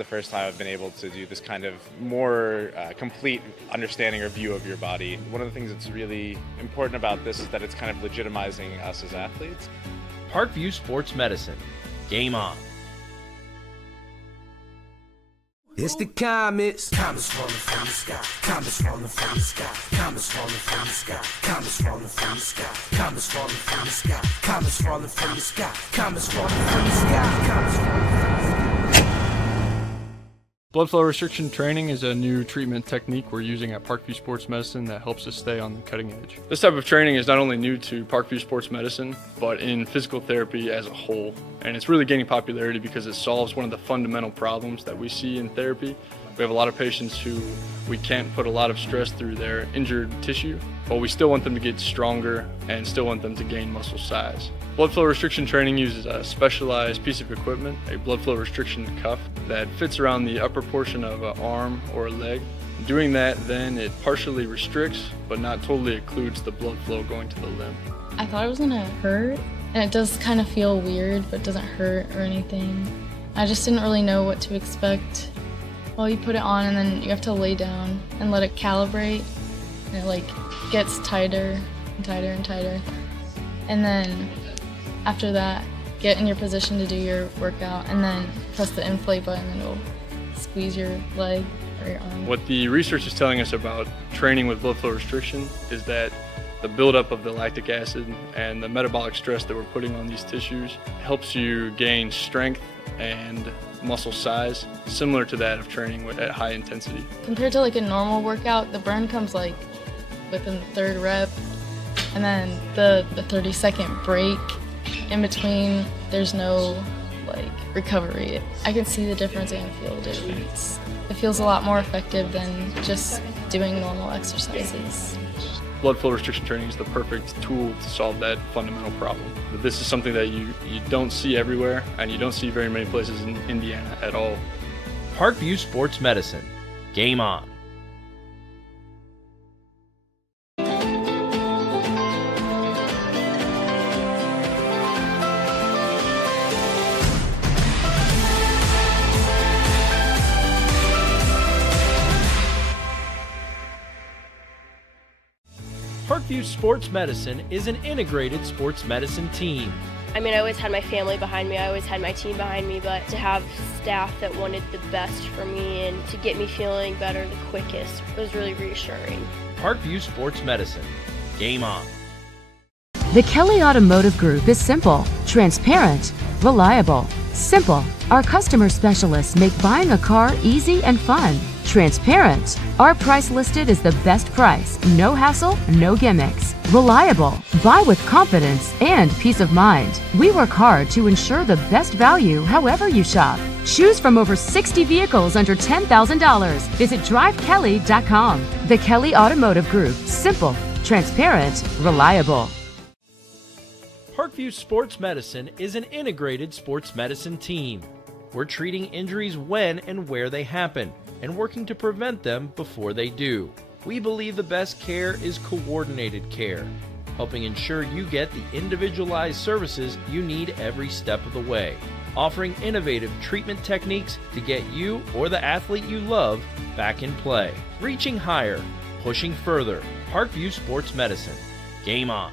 The first time I've been able to do this kind of more complete understanding or view of your body. One of the things that's really important about this is that it's kind of legitimizing us as athletes. Parkview Sports Medicine. Game on. It's the comets. Comets falling from the sky. Comets falling from the sky. Comets falling from the sky. Comets falling from the sky. Comets falling from the sky. Comets falling from the sky. Comets falling from the sky. Comets falling from the sky. Blood flow restriction training is a new treatment technique we're using at Parkview Sports Medicine that helps us stay on the cutting edge. This type of training is not only new to Parkview Sports Medicine, but in physical therapy as a whole. And it's really gaining popularity because it solves one of the fundamental problems that we see in therapy. We have a lot of patients who we can't put a lot of stress through their injured tissue, but we still want them to get stronger and still want them to gain muscle size. Blood flow restriction training uses a specialized piece of equipment, a blood flow restriction cuff that fits around the upper portion of an arm or a leg. Doing that, then it partially restricts, but not totally occludes the blood flow going to the limb. I thought it was gonna hurt, and it does kind of feel weird, but it doesn't hurt or anything. I just didn't really know what to expect. Well, you put it on and then you have to lay down and let it calibrate, and it like gets tighter and tighter and tighter. And then after that, get in your position to do your workout and then press the inflate button and it'll squeeze your leg or your arm. What the research is telling us about training with blood flow restriction is that the buildup of the lactic acid and the metabolic stress that we're putting on these tissues helps you gain strength and muscle size, similar to that of training at high intensity. Compared to like a normal workout, the burn comes like within the third rep, and then the 30-second break in between, there's no like recovery. I can see the difference and feel the difference. It feels a lot more effective than just doing normal exercises. Blood flow restriction training is the perfect tool to solve that fundamental problem. But this is something that you don't see everywhere, and you don't see very many places in Indiana at all. Parkview Sports Medicine. Game on. Parkview Sports Medicine is an integrated sports medicine team. I mean, I always had my family behind me, I always had my team behind me, but to have staff that wanted the best for me and to get me feeling better the quickest was really reassuring. Parkview Sports Medicine. Game on. The Kelly Automotive Group is simple, transparent, reliable. Simple. Our customer specialists make buying a car easy and fun. Transparent. Our price listed is the best price. No hassle, no gimmicks. Reliable. Buy with confidence and peace of mind. We work hard to ensure the best value however you shop. Choose from over 60 vehicles under $10,000. Visit drivekelly.com. The Kelly Automotive Group. Simple, transparent, reliable. Parkview Sports Medicine is an integrated sports medicine team. We're treating injuries when and where they happen and working to prevent them before they do. We believe the best care is coordinated care, helping ensure you get the individualized services you need every step of the way, offering innovative treatment techniques to get you or the athlete you love back in play. Reaching higher, pushing further. Parkview Sports Medicine. Game on.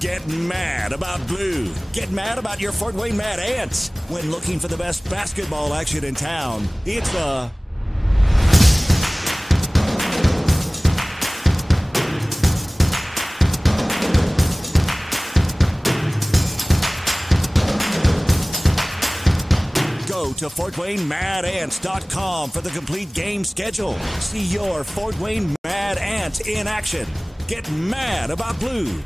Get mad about blue. Get mad about your Fort Wayne Mad Ants. When looking for the best basketball action in town, it's the Go to FortWayneMadAnts.com for the complete game schedule. See your Fort Wayne Mad Ants in action. Get mad about blue.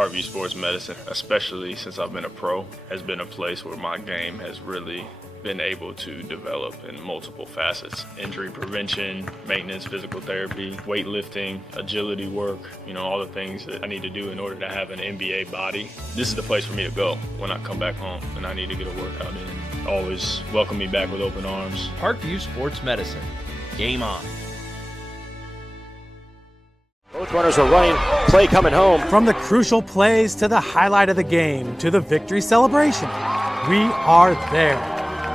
Parkview Sports Medicine, especially since I've been a pro, has been a place where my game has really been able to develop in multiple facets. Injury prevention, maintenance, physical therapy, weightlifting, agility work, all the things that I need to do in order to have an NBA body. This is the place for me to go when I come back home and I need to get a workout in. Always welcome me back with open arms. Parkview Sports Medicine. Game on. Both runners are running, play coming home. From the crucial plays to the highlight of the game to the victory celebration, we are there.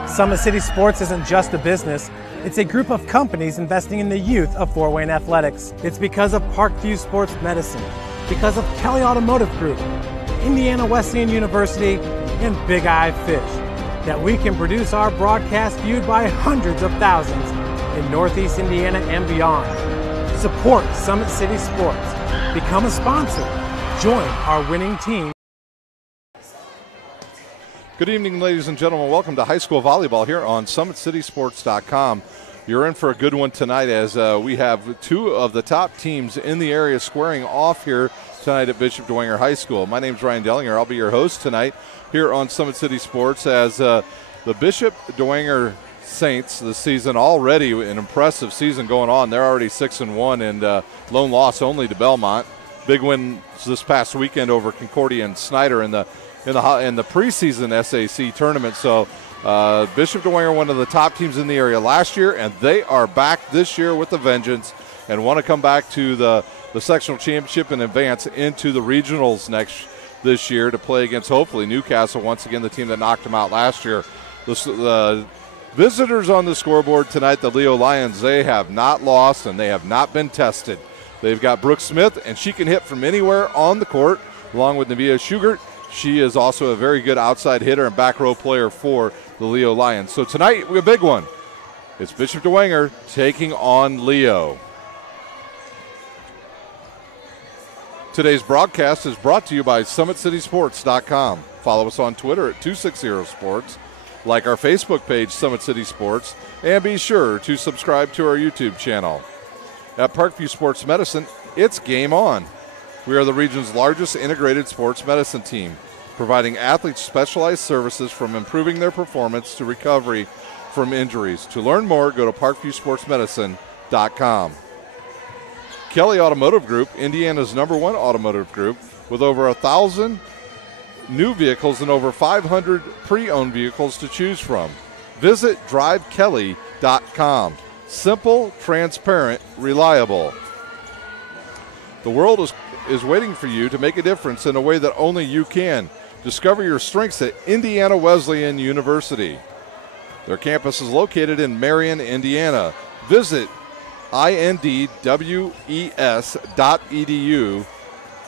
Summit City Sports isn't just a business, it's a group of companies investing in the youth of Fort Wayne athletics. It's because of Parkview Sports Medicine, because of Kelly Automotive Group, Indiana Wesleyan University, and Big Eye Fish, that we can produce our broadcast viewed by hundreds of thousands in Northeast Indiana and beyond. Support Summit City Sports. Become a sponsor. Join our winning team. Good evening, ladies and gentlemen. Welcome to high school volleyball here on SummitCitySports.com. You're in for a good one tonight as we have two of the top teams in the area squaring off here tonight at Bishop Dwegner High School. My name's Ryan Dellinger. I'll be your host tonight here on Summit City Sports as the Bishop Dwegner Saints this season, already an impressive season going on. They're already 6-1 and lone loss only to Belmont. Big win this past weekend over Concordia and Snyder in the preseason SAC tournament. So Bishop Dwegner, one of the top teams in the area last year, and they are back this year with a vengeance and want to come back to the sectional championship and advance into the regionals this year to play against hopefully Newcastle, once again the team that knocked them out last year. The visitors on the scoreboard tonight, the Leo Lions, they have not lost and they have not been tested. They've got Brooke Smith, and she can hit from anywhere on the court, along with Nevaeh Schugert. She is also a very good outside hitter and back row player for the Leo Lions. So tonight, we have a big one. It's Bishop Dwegner taking on Leo. Today's broadcast is brought to you by SummitCitySports.com. Follow us on Twitter at 260sports. Like our Facebook page, Summit City Sports, and be sure to subscribe to our YouTube channel. At Parkview Sports Medicine, it's game on. We are the region's largest integrated sports medicine team, providing athletes specialized services from improving their performance to recovery from injuries. To learn more, go to parkviewsportsmedicine.com. Kelly Automotive Group, Indiana's #1 automotive group, with over 1,000 new vehicles and over 500 pre-owned vehicles to choose from. Visit drivekelly.com. Simple, transparent, reliable. The world is waiting for you to make a difference in a way that only you can. Discover your strengths at Indiana Wesleyan University. Their campus is located in Marion, Indiana. Visit indwes.edu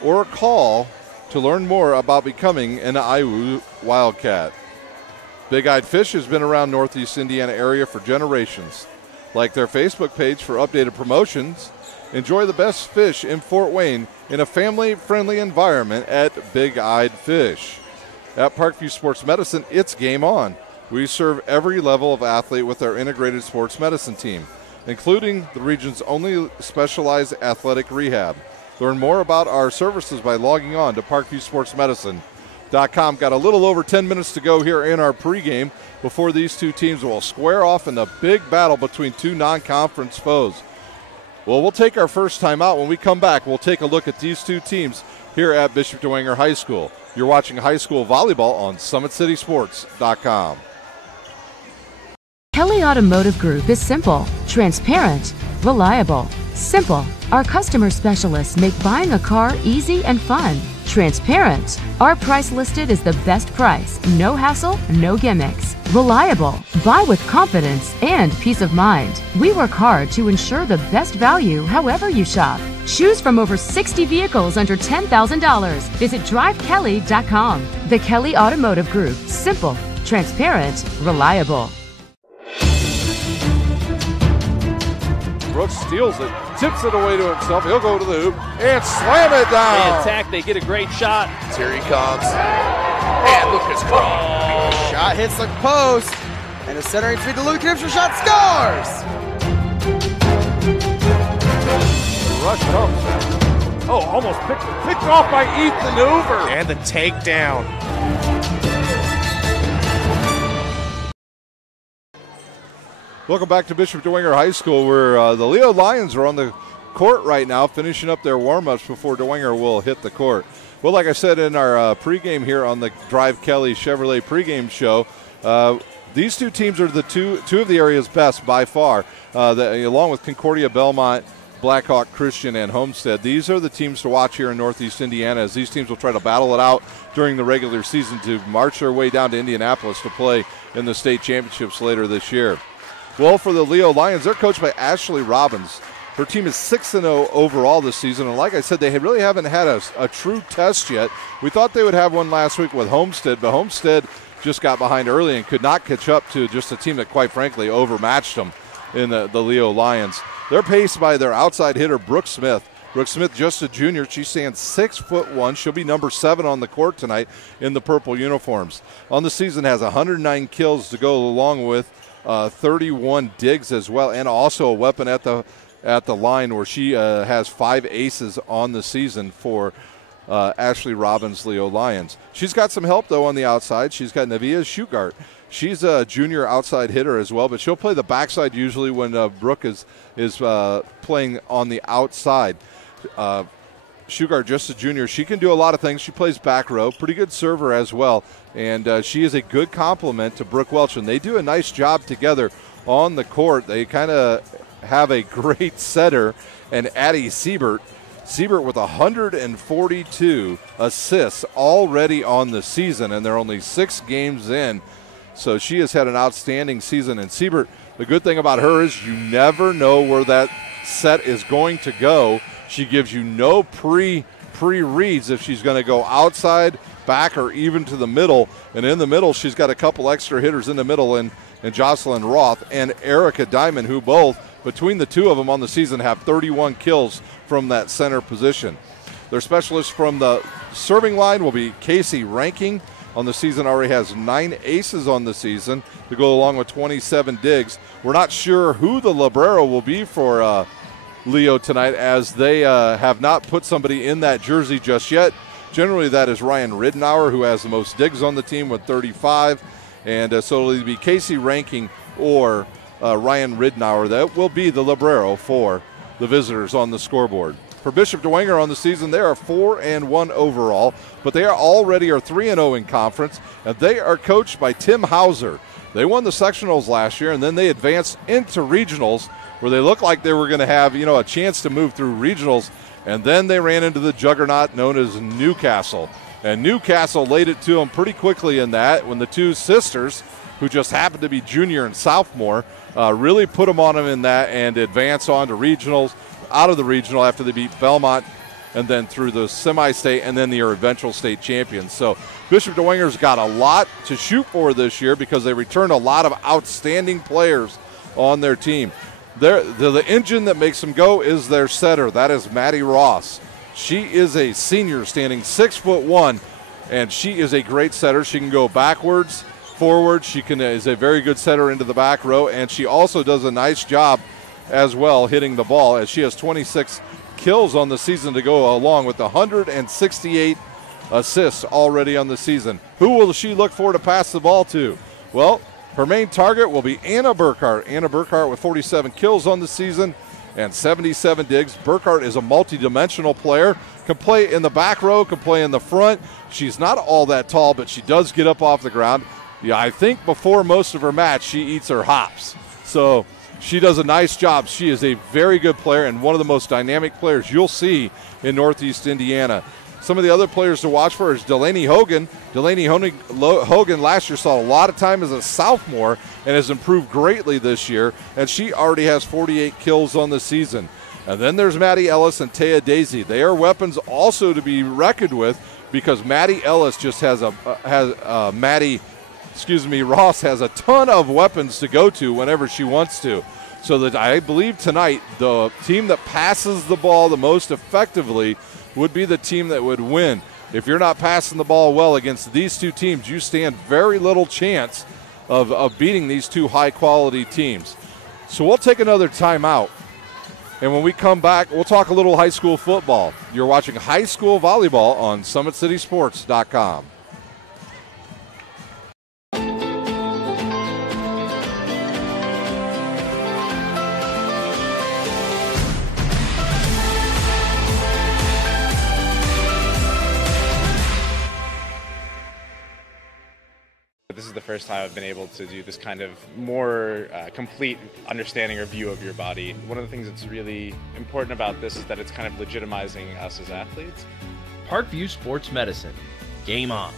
or call to learn more about becoming an IU Wildcat. Big Eyed Fish has been around Northeast Indiana area for generations. Like their Facebook page for updated promotions. Enjoy the best fish in Fort Wayne in a family-friendly environment at Big Eyed Fish. At Parkview Sports Medicine, it's game on. We serve every level of athlete with our integrated sports medicine team, including the region's only specialized athletic rehab. Learn more about our services by logging on to parkviewsportsmedicine.com. Got a little over 10 minutes to go here in our pregame before these two teams will square off in the big battle between two non-conference foes. Well, we'll take our first time out. When we come back, we'll take a look at these two teams here at Bishop Dwegner High School. You're watching high school volleyball on SummitCitySports.com. Kelly Automotive Group is simple, transparent, reliable. Simple. Our customer specialists make buying a car easy and fun. Transparent. Our price listed is the best price. No hassle, no gimmicks. Reliable. Buy with confidence and peace of mind. We work hard to ensure the best value however you shop. Choose from over 60 vehicles under $10,000. Visit drivekelly.com. The Kelly Automotive Group. Simple, transparent, reliable. Brooks steals it, tips it away to himself. He'll go to the hoop and slam it down. They attack, they get a great shot. Here he comes. And Lucas Craw. Shot hits the post. And the centering feed to Luke Gibson. Shot scores. The rush comes. Oh, almost picked off by Ethan Hoover. And the takedown. Welcome back to Bishop Dwegner High School, where the Leo Lions are on the court right now, finishing up their warm-ups before Dwegner will hit the court. Well, like I said in our pregame here on the Drive Kelly Chevrolet pregame show, these two teams are the two of the area's best by far, along with Concordia, Belmont, Blackhawk, Christian, and Homestead. These are the teams to watch here in Northeast Indiana, as these teams will try to battle it out during the regular season to march their way down to Indianapolis to play in the state championships later this year. Well, for the Leo Lions, they're coached by Ashley Robbins. Her team is 6-0 overall this season, and like I said, they really haven't had a true test yet. We thought they would have one last week with Homestead, but Homestead just got behind early and could not catch up to just a team that, quite frankly, overmatched them in the Leo Lions. They're paced by their outside hitter, Brooke Smith. Brooke Smith, just a junior. She stands 6'1". She'll be number 7 on the court tonight in the purple uniforms. On the season, has 109 kills to go along with 31 digs as well, and also a weapon at the line where she has 5 aces on the season for Ashley Robbins' Leo Lions. She's got some help, though, on the outside. She's got Navia Shugart. She's a junior outside hitter as well, but she'll play the backside usually when Brooke is playing on the outside. Shugart, just a junior. She can do a lot of things. She plays back row, pretty good server as well, and she is a good complement to Brooke Welch, and they do a nice job together on the court. They kind of have a great setter, and Addie Siebert with 142 assists already on the season, and they're only 6 games in, so she has had an outstanding season. And Siebert, the good thing about her is you never know where that set is going to go. She gives you no pre-reads if she's going to go outside, back, or even to the middle. And in the middle, she's got a couple extra hitters in the middle, and Jocelyn Roth and Erica Diamond, who both, between the two of them on the season, have 31 kills from that center position. Their specialist from the serving line will be Casey Ranking. On the season, already has 9 aces on the season to go along with 27 digs. We're not sure who the libero will be for Leo tonight, as they have not put somebody in that jersey just yet. Generally, that is Ryan Ridenour, who has the most digs on the team with 35. And so it'll either be Casey Ranking or Ryan Ridenour. That will be the libero for the visitors on the scoreboard. For Bishop Dwegner on the season, they are 4-1 overall, but they are already 3-0 in conference, and they are coached by Tim Hauser. They won the sectionals last year, and then they advanced into regionals, where they looked like they were going to have, a chance to move through regionals, and then they ran into the juggernaut known as Newcastle. And Newcastle laid it to them pretty quickly in that, when the two sisters, who just happened to be junior and sophomore, really put them on them in that and advance on to regionals, out of the regional after they beat Belmont, and then through the semi-state, and then the eventual state champions. So Bishop Dwegner's got a lot to shoot for this year because they returned a lot of outstanding players on their team. The engine that makes them go is their setter. That is Maddie Ross. She is a senior, standing 6'1", and she is a great setter. She can go backwards, forward. She is a very good setter into the back row, and she also does a nice job as well hitting the ball, as she has 26 kills on the season to go along with 168 assists already on the season. Who will she look for to pass the ball to? Well, her main target will be Anna Burkhart. Anna Burkhart with 47 kills on the season and 77 digs. Burkhart is a multi-dimensional player, can play in the back row, can play in the front. She's not all that tall, but she does get up off the ground. Yeah, I think before most of her match, she eats her hops. So she does a nice job. She is a very good player and one of the most dynamic players you'll see in Northeast Indiana. Some of the other players to watch for is Delaney Hogan. Delaney Hogan last year saw a lot of time as a sophomore and has improved greatly this year, and she already has 48 kills on the season. And then there's Maddie Ellis and Taya Daisy. They are weapons also to be reckoned with, because Maddie Ellis just Ross has a ton of weapons to go to whenever she wants to. So that I believe tonight the team that passes the ball the most effectively would be the team that would win. If you're not passing the ball well against these two teams, you stand very little chance of beating these two high-quality teams. So we'll take another timeout. And when we come back, we'll talk a little high school football. You're watching high school volleyball on SummitCitySports.com. This is the first time I've been able to do this kind of more complete understanding or view of your body. One of the things that's really important about this is that it's kind of legitimizing us as athletes. Parkview Sports Medicine. Game on.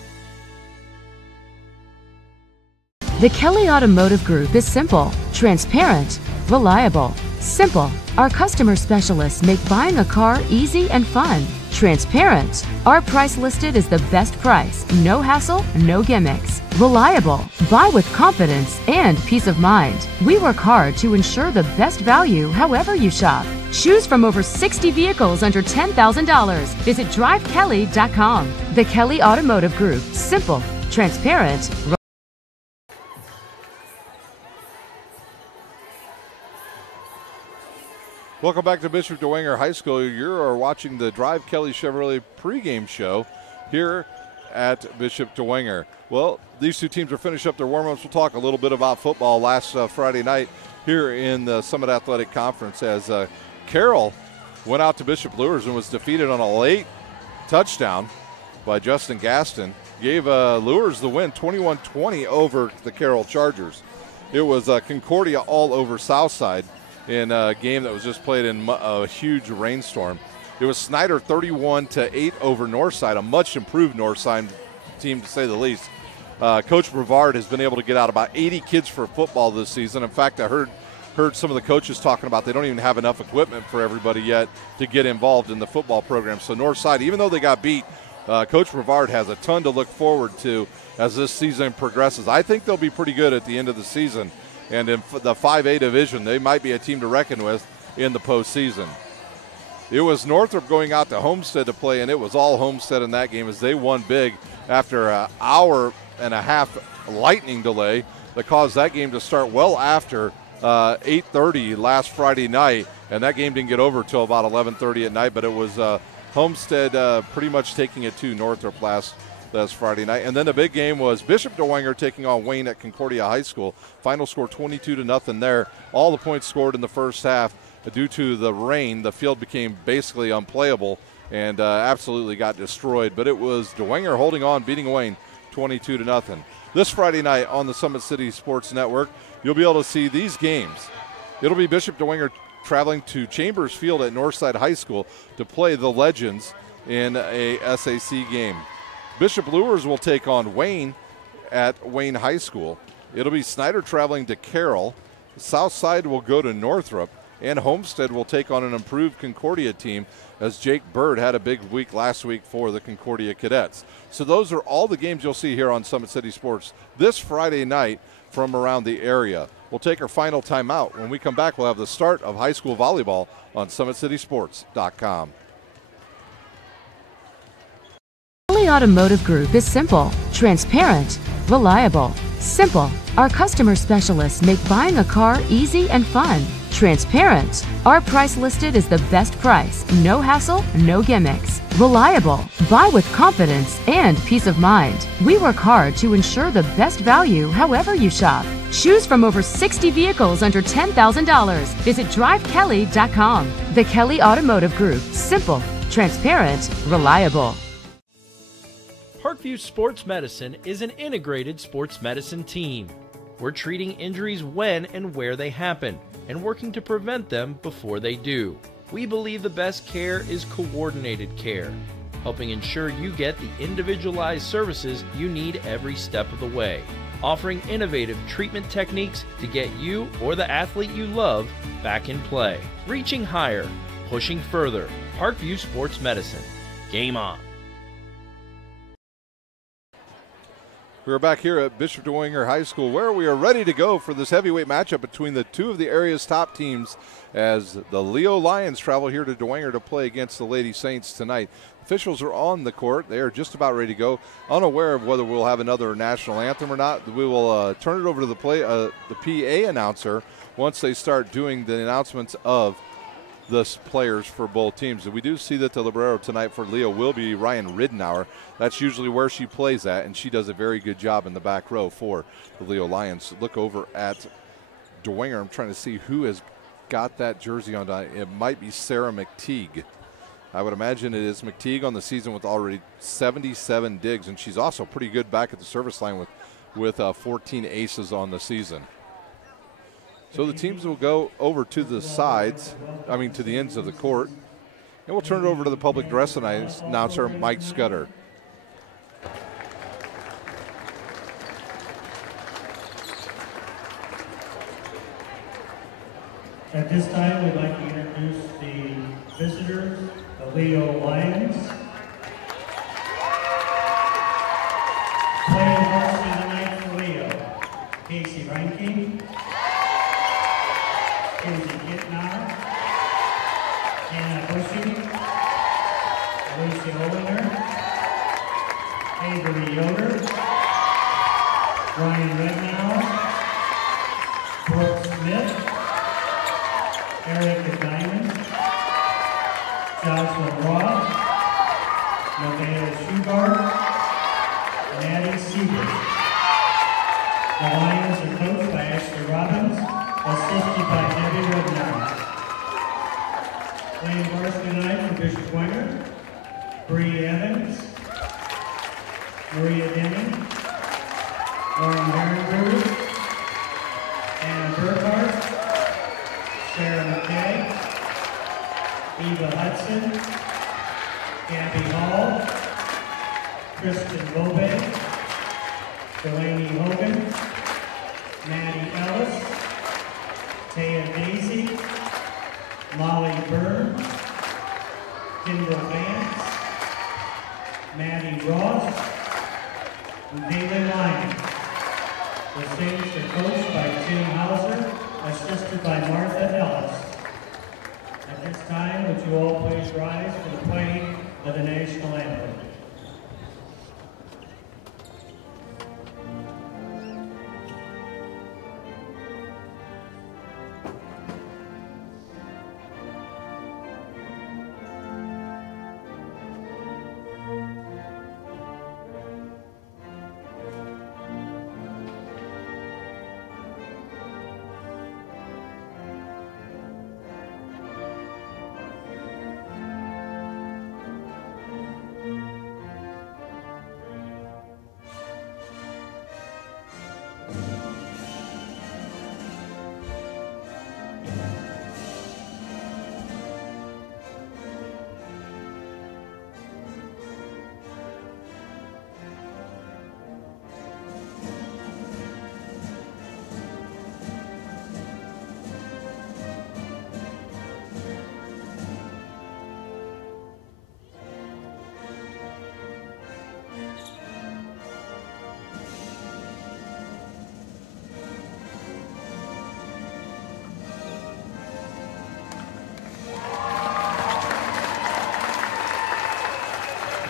The Kelly Automotive Group is simple, transparent, reliable. Simple. Our customer specialists make buying a car easy and fun. Transparent. Our price listed is the best price. No hassle, no gimmicks. Reliable. Buy with confidence and peace of mind. We work hard to ensure the best value however you shop. Choose from over 60 vehicles under $10,000. Visit drivekelly.com. The Kelly Automotive Group. Simple, transparent. Welcome back to Bishop Dwegner High School. You are watching the Drive Kelly Chevrolet pregame show here at Bishop Dwegner. Well, these two teams are finished up their warm-ups. We'll talk a little bit about football last Friday night here in the Summit Athletic Conference as Carroll went out to Bishop Luers and was defeated on a late touchdown by Justin Gaston. Gave Luers the win 21-20 over the Carroll Chargers. It was Concordia all over Southside in a game that was just played in a huge rainstorm. It was Snyder 31-8 over Northside, a much improved Northside team to say the least. Coach Brevard has been able to get out about 80 kids for football this season. In fact, I heard some of the coaches talking about they don't even have enough equipment for everybody yet to get involved in the football program. So Northside, even though they got beat, Coach Brevard has a ton to look forward to as this season progresses. I think they'll be pretty good at the end of the season. And in the 5A division, they might be a team to reckon with in the postseason. It was Northrop going out to Homestead to play, and it was all Homestead in that game as they won big after an hour and a half lightning delay that caused that game to start well after 8:30 last Friday night, and that game didn't get over until about 11:30 at night, but it was Homestead pretty much taking it to Northrop last Friday night. And then the big game was Bishop Dwegner taking on Wayne at Concordia High School. Final score 22-0 there. All the points scored in the first half. Due to the rain, the field became basically unplayable and absolutely got destroyed. But it was Dwegner holding on, beating Wayne 22-0. This Friday night on the Summit City Sports Network, you'll be able to see these games. It'll be Bishop Dwegner traveling to Chambers Field at Northside High School to play the Legends in a SAC game. Bishop Luers will take on Wayne at Wayne High School. It'll be Snyder traveling to Carroll. Southside will go to Northrop, and Homestead will take on an improved Concordia team as Jake Bird had a big week last week for the Concordia Cadets. So those are all the games you'll see here on Summit City Sports this Friday night from around the area. We'll take our final timeout. When we come back, we'll have the start of high school volleyball on SummitCitySports.com. Kelly Automotive Group is simple, transparent, reliable. Simple. Our customer specialists make buying a car easy and fun. Transparent. Our price listed is the best price. No hassle, no gimmicks. Reliable. Buy with confidence and peace of mind. We work hard to ensure the best value however you shop. Choose from over 60 vehicles under $10,000. Visit drivekelly.com. The Kelly Automotive Group. Simple, transparent, reliable. Parkview Sports Medicine is an integrated sports medicine team. We're treating injuries when and where they happen and working to prevent them before they do. We believe the best care is coordinated care, helping ensure you get the individualized services you need every step of the way, offering innovative treatment techniques to get you or the athlete you love back in play. Reaching higher, pushing further. Parkview Sports Medicine. Game on. We're back here at Bishop Dwegner High School where we are ready to go for this heavyweight matchup between the two of the area's top teams as the Leo Lions travel here to Dwegner to play against the Lady Saints tonight. Officials are on the court. They are just about ready to go. Unaware of whether we'll have another national anthem or not. We will turn it over to the PA announcer once they start doing the announcements of the players for both teams. And we do see that the libero tonight for Leo will be Ryan Ridenour. That's usually where she plays at, and she does a very good job in the back row for the Leo Lions. Look over at Dwegner. I'm trying to see who has got that jersey on. It might be Sarah McTeague. I would imagine it is McTeague on the season with already 77 digs, and she's also pretty good back at the service line with 14 aces on the season. So the teams will go over to the sides, to the ends of the court, and we'll turn it over to the public address announcer, Mike Scudder. At this time, we'd like to introduce the visitors, the Leo Lions. Playing varsity tonight for Leo, Casey Reinke, Kinsey Gittnar, Anna Bushy, Lucy Olinger, Avery Yoder, Ryan Rednow, Brooke Smith, Erica Diamond, Jocelyn Ross, Nevaeh Shugart, Maddie Siebert. The Lions are coached by Ashley Robbins, assisted by Debbie Rednow. Playing varsity tonight for Bishop Dwegner, Bree Evans, Maria Denning, Lauren Berenberg, Anna Burkhart, Sarah McKay, Eva Hudson, Gabby Hall, Kristen Bobe, Delaney Hogan, Maddie Ellis, Taya Daisy, Molly Byrne, Kendall Vance, Maddie Ross, and Daylin Lyon. The Saints are coached by Tim Hauser, assisted by Martha Ellis. At this time, would you all please rise for the playing of the national anthem?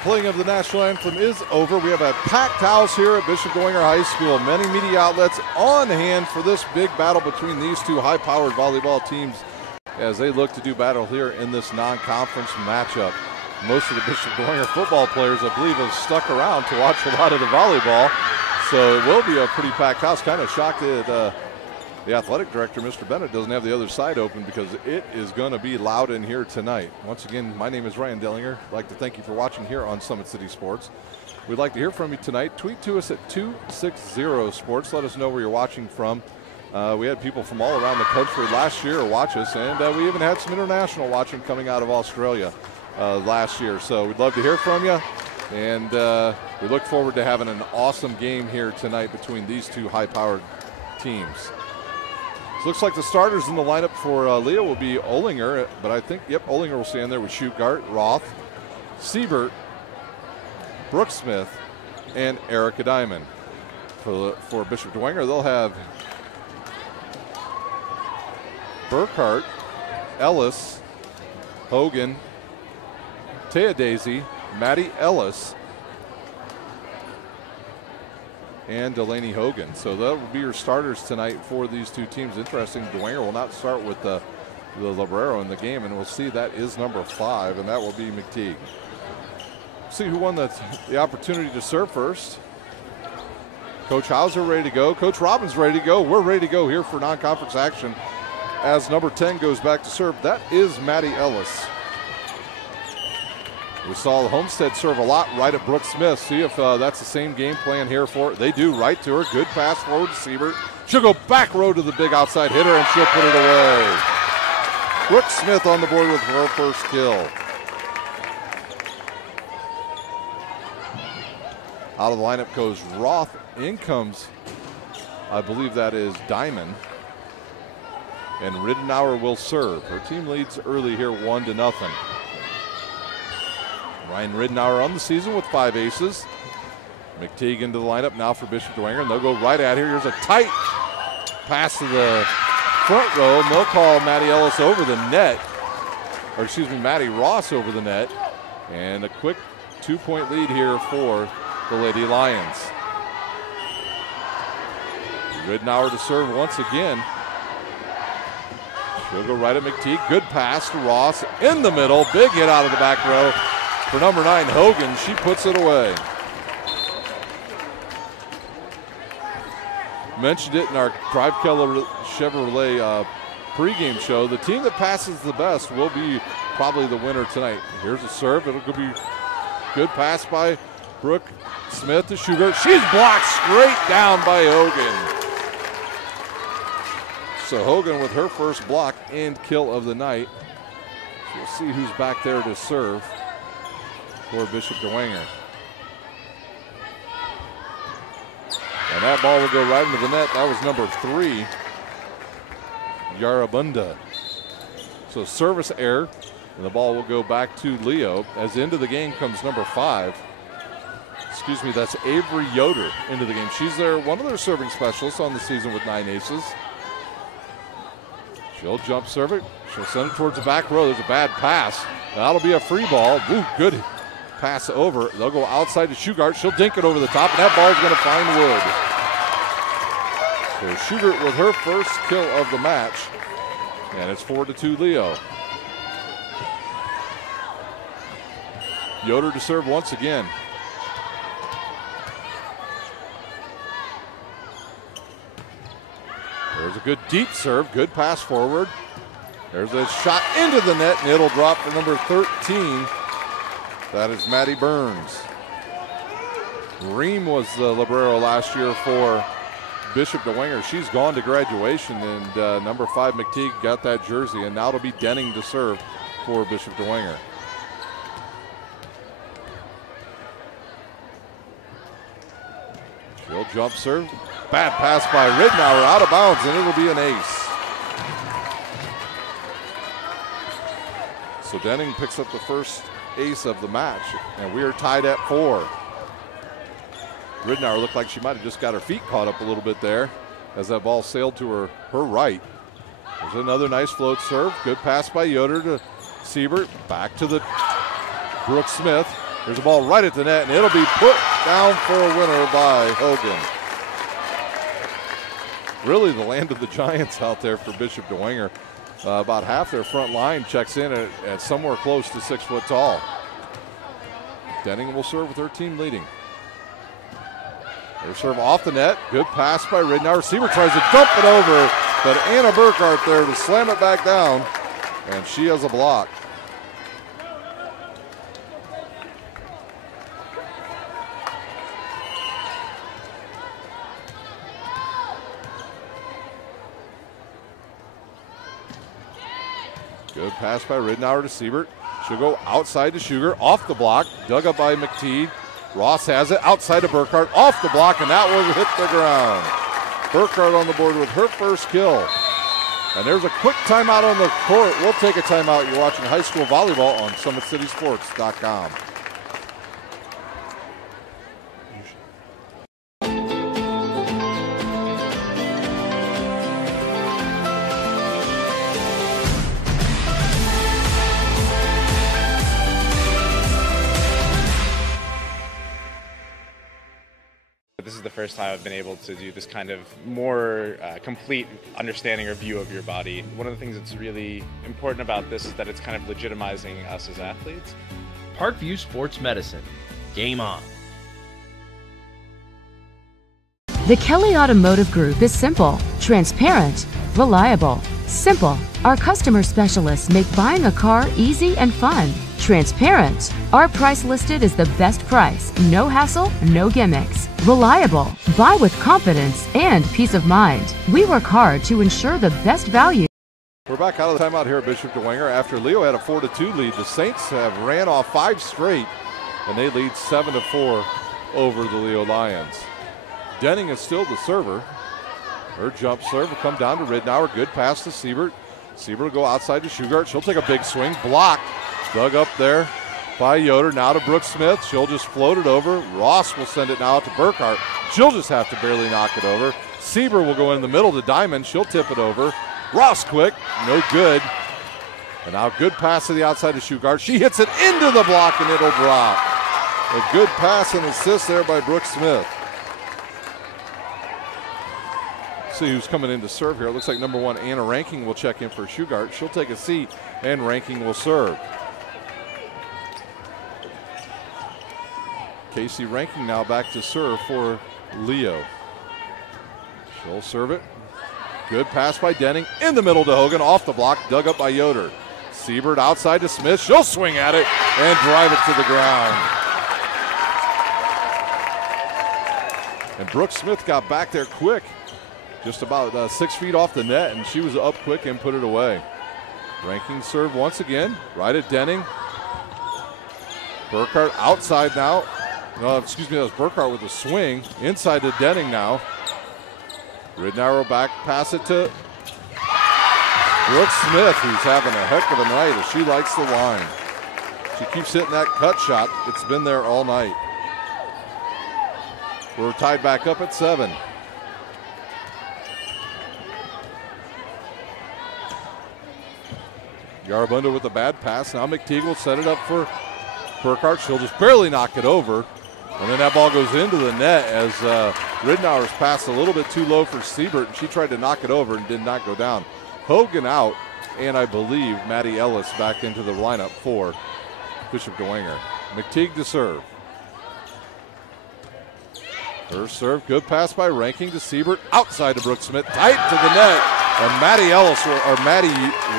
Playing of the national anthem is over. We have a packed house here at Bishop Dwegner High School. Many media outlets on hand for this big battle between these two high-powered volleyball teams as they look to do battle here in this non-conference matchup. Most of the Bishop Dwegner football players, I believe, have stuck around to watch a lot of the volleyball. So it will be a pretty packed house. Kind of shocked that the athletic director, Mr. Bennett, doesn't have the other side open because it is going to be loud in here tonight. Once again, my name is Ryan Dellinger. I'd like to thank you for watching here on Summit City Sports. We'd like to hear from you tonight. Tweet to us at 260 Sports. Let us know where you're watching from. We had people from all around the country last year watch us, and we even had some international watching coming out of Australia last year. So we'd love to hear from you, and we look forward to having an awesome game here tonight between these two high-powered teams. So looks like the starters in the lineup for Leo will be Olinger, but I think, Olinger will stand there with Shugart, Roth, Siebert, Brooke Smith, and Erica Diamond. For Bishop Dwegner, they'll have Burkhart, Ellis, Hogan, Taya Daisy, Maddie Ellis, and Delaney Hogan. So that will be your starters tonight for these two teams. Interesting, Dwegner will not start with the libero in the game, and we'll see that is number 5, and that will be McTeague. See who won the opportunity to serve first. Coach Hauser ready to go. Coach Robbins ready to go. We're ready to go here for non-conference action as number 10 goes back to serve. That is Maddie Ellis. We saw Homestead serve a lot right at Brooke Smith. See if that's the same game plan here for it. They do. Right to her. Good pass forward to Siebert. She'll go back row to the big outside hitter, and she'll put it away. Brooke Smith on the board with her first kill. Out of the lineup goes Roth. In comes, I believe that is Diamond. And Riddenauer will serve. Her team leads early here 1-0. Ryan Riddenauer on the season with 5 aces. McTeague into the lineup now for Bishop Dwegner, and they'll go right at here. Here's a tight pass to the front row, and they'll call Maddie Ellis over the net, or excuse me, Maddie Ross over the net. And a quick 2-point lead here for the Lady Lions. Riddenauer to serve once again. She'll go right at McTeague. Good pass to Ross in the middle. Big hit out of the back row for number 9, Hogan. She puts it away. Mentioned it in our Drive Keller Chevrolet pregame show. The team that passes the best will be probably the winner tonight. Here's a serve. It'll be good pass by Brooke Smith to Sugar. She's blocked straight down by Hogan. So Hogan with her first block and kill of the night. We'll see who's back there to serve for Bishop Dwegner. And that ball will go right into the net. That was number 3, Yarabunda. So service error, and the ball will go back to Leo. As into the game comes number 5. Excuse me, that's Avery Yoder into the game. She's one of their serving specialists on the season with 9 aces. She'll jump serve it. She'll send it towards the back row. There's a bad pass. That'll be a free ball. Ooh, good pass over. They'll go outside to Shugart. She'll dink it over the top, and that ball's going to find wood. So Shugart with her first kill of the match, and it's 4-2 Leo. Yoder to serve once again. There's a good deep serve, good pass forward. There's a shot into the net, and it'll drop for number 13. That is Maddie Burns. Ream was the libero last year for Bishop Dwegner. She's gone to graduation, and number 5 McTeague got that jersey, and now it'll be Denning to serve for Bishop Dwegner. She'll jump serve. Bad pass by Riddenauer, out of bounds, and it'll be an ace. So Denning picks up the first ace of the match, and we are tied at 4. Riddenauer looked like she might have just got her feet caught up a little bit there as that ball sailed to her right. There's another nice float serve. Good pass by Yoder to Siebert. Back to the Brooke Smith. There's a ball right at the net, and it'll be put down for a winner by Hogan. Really the land of the Giants out there for Bishop Dwegner. About half their front line checks in at somewhere close to 6 foot tall. Denning will serve with her team leading. They serve off the net. Good pass by Riddenauer. Siebert tries to dump it over, but Anna Burkhart there to slam it back down, and she has a block. Good pass by Riddenauer to Siebert. She'll go outside to Sugar, off the block, dug up by McTeague. Ross has it, outside to Burkhart, off the block, and that will hit the ground. Burkhart on the board with her first kill. And there's a quick timeout on the court. We'll take a timeout. You're watching high school volleyball on SummitCitySports.com. This is the first time I've been able to do this kind of more complete understanding or view of your body. One of the things that's really important about this is that it's kind of legitimizing us as athletes. Parkview Sports Medicine. Game on. The Kelly Automotive Group is simple, transparent, reliable. Simple. Our customer specialists make buying a car easy and fun. Transparent. Our price listed is the best price. No hassle, no gimmicks. Reliable. Buy with confidence and peace of mind. We work hard to ensure the best value. We're back out of the timeout here at Bishop Dwegner. After Leo had a 4-2 lead, the Saints have ran off 5 straight, and they lead 7-4 over the Leo Lions. Denning is still the server. Her jump serve will come down to Ridnour. Good pass to Siebert. Siebert will go outside to Shugart. She'll take a big swing. Blocked. Dug up there by Yoder. Now to Brooke Smith. She'll just float it over. Ross will send it now out to Burkhart. She'll just have to barely knock it over. Siebert will go in the middle to Diamond. She'll tip it over. Ross quick. No good. And now good pass to the outside to Shugart. She hits it into the block and it'll drop. A good pass and assist there by Brooke Smith. See who's coming in to serve here. It looks like number 1, Anna Ranking, will check in for Shugart. She'll take a seat, and Ranking will serve. Casey Ranking now back to serve for Leo. She'll serve it. Good pass by Denning. In the middle to Hogan. Off the block. Dug up by Yoder. Siebert outside to Smith. She'll swing at it and drive it to the ground. And Brooke Smith got back there quick. Just about 6 feet off the net, and she was up quick and put it away. Ranking serve once again, right at Denning. Burkhart outside now. No, excuse me, that was Burkhart with a swing. Inside to Denning now. Ridnour will back pass it to Brooke Smith, who's having a heck of a night as she likes the line. She keeps hitting that cut shot. It's been there all night. We're tied back up at 7. Yarabunda with a bad pass. Now McTeague will set it up for Burkhart. She'll just barely knock it over. And then that ball goes into the net as Ridnour's passed a little bit too low for Siebert, and she tried to knock it over and did not go down. Hogan out, and I believe Maddie Ellis back into the lineup for Bishop Dwegner. McTeague to serve. Her serve, good pass by Ranking to Siebert. Outside to Brooke Smith, tight to the net. And Maddie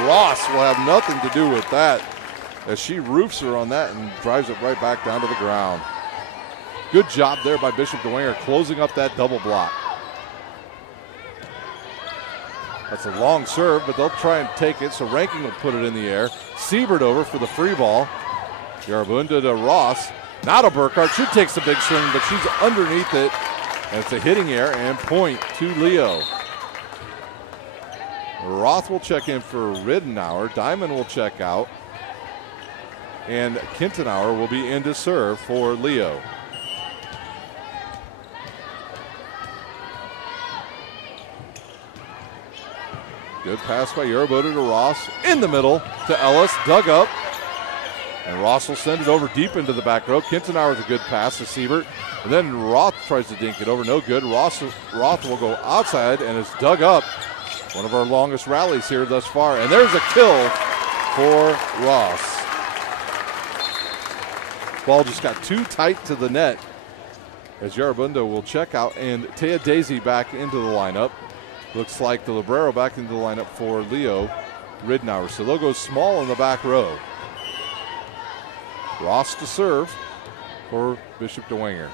Ross will have nothing to do with that as she roofs her on that and drives it right back down to the ground. Good job there by Bishop Dwegner closing up that double block. That's a long serve, but they'll try and take it, so Ranking will put it in the air. Siebert over for the free ball. Yarabunda to Ross. Now to Burkhart. She takes a big swing, but she's underneath it. And it's a hitting error and point to Leo. Roth will check in for Ridnour. Diamond will check out. And Kintenauer will be in to serve for Leo. Good pass by Yarabunda to Ross. In the middle to Ellis. Dug up. And Ross will send it over deep into the back row. Kintenauer with a good pass to Siebert. And then Roth tries to dink it over. No good. Roth will go outside and is dug up. One of our longest rallies here thus far. And there's a kill for Ross. Ball just got too tight to the net as Yarabunda will check out. And Taya Daisy back into the lineup. Looks like the Librero back into the lineup for Leo Ridnour. So they'll go small in the back row. Ross to serve for Bishop Dwegner.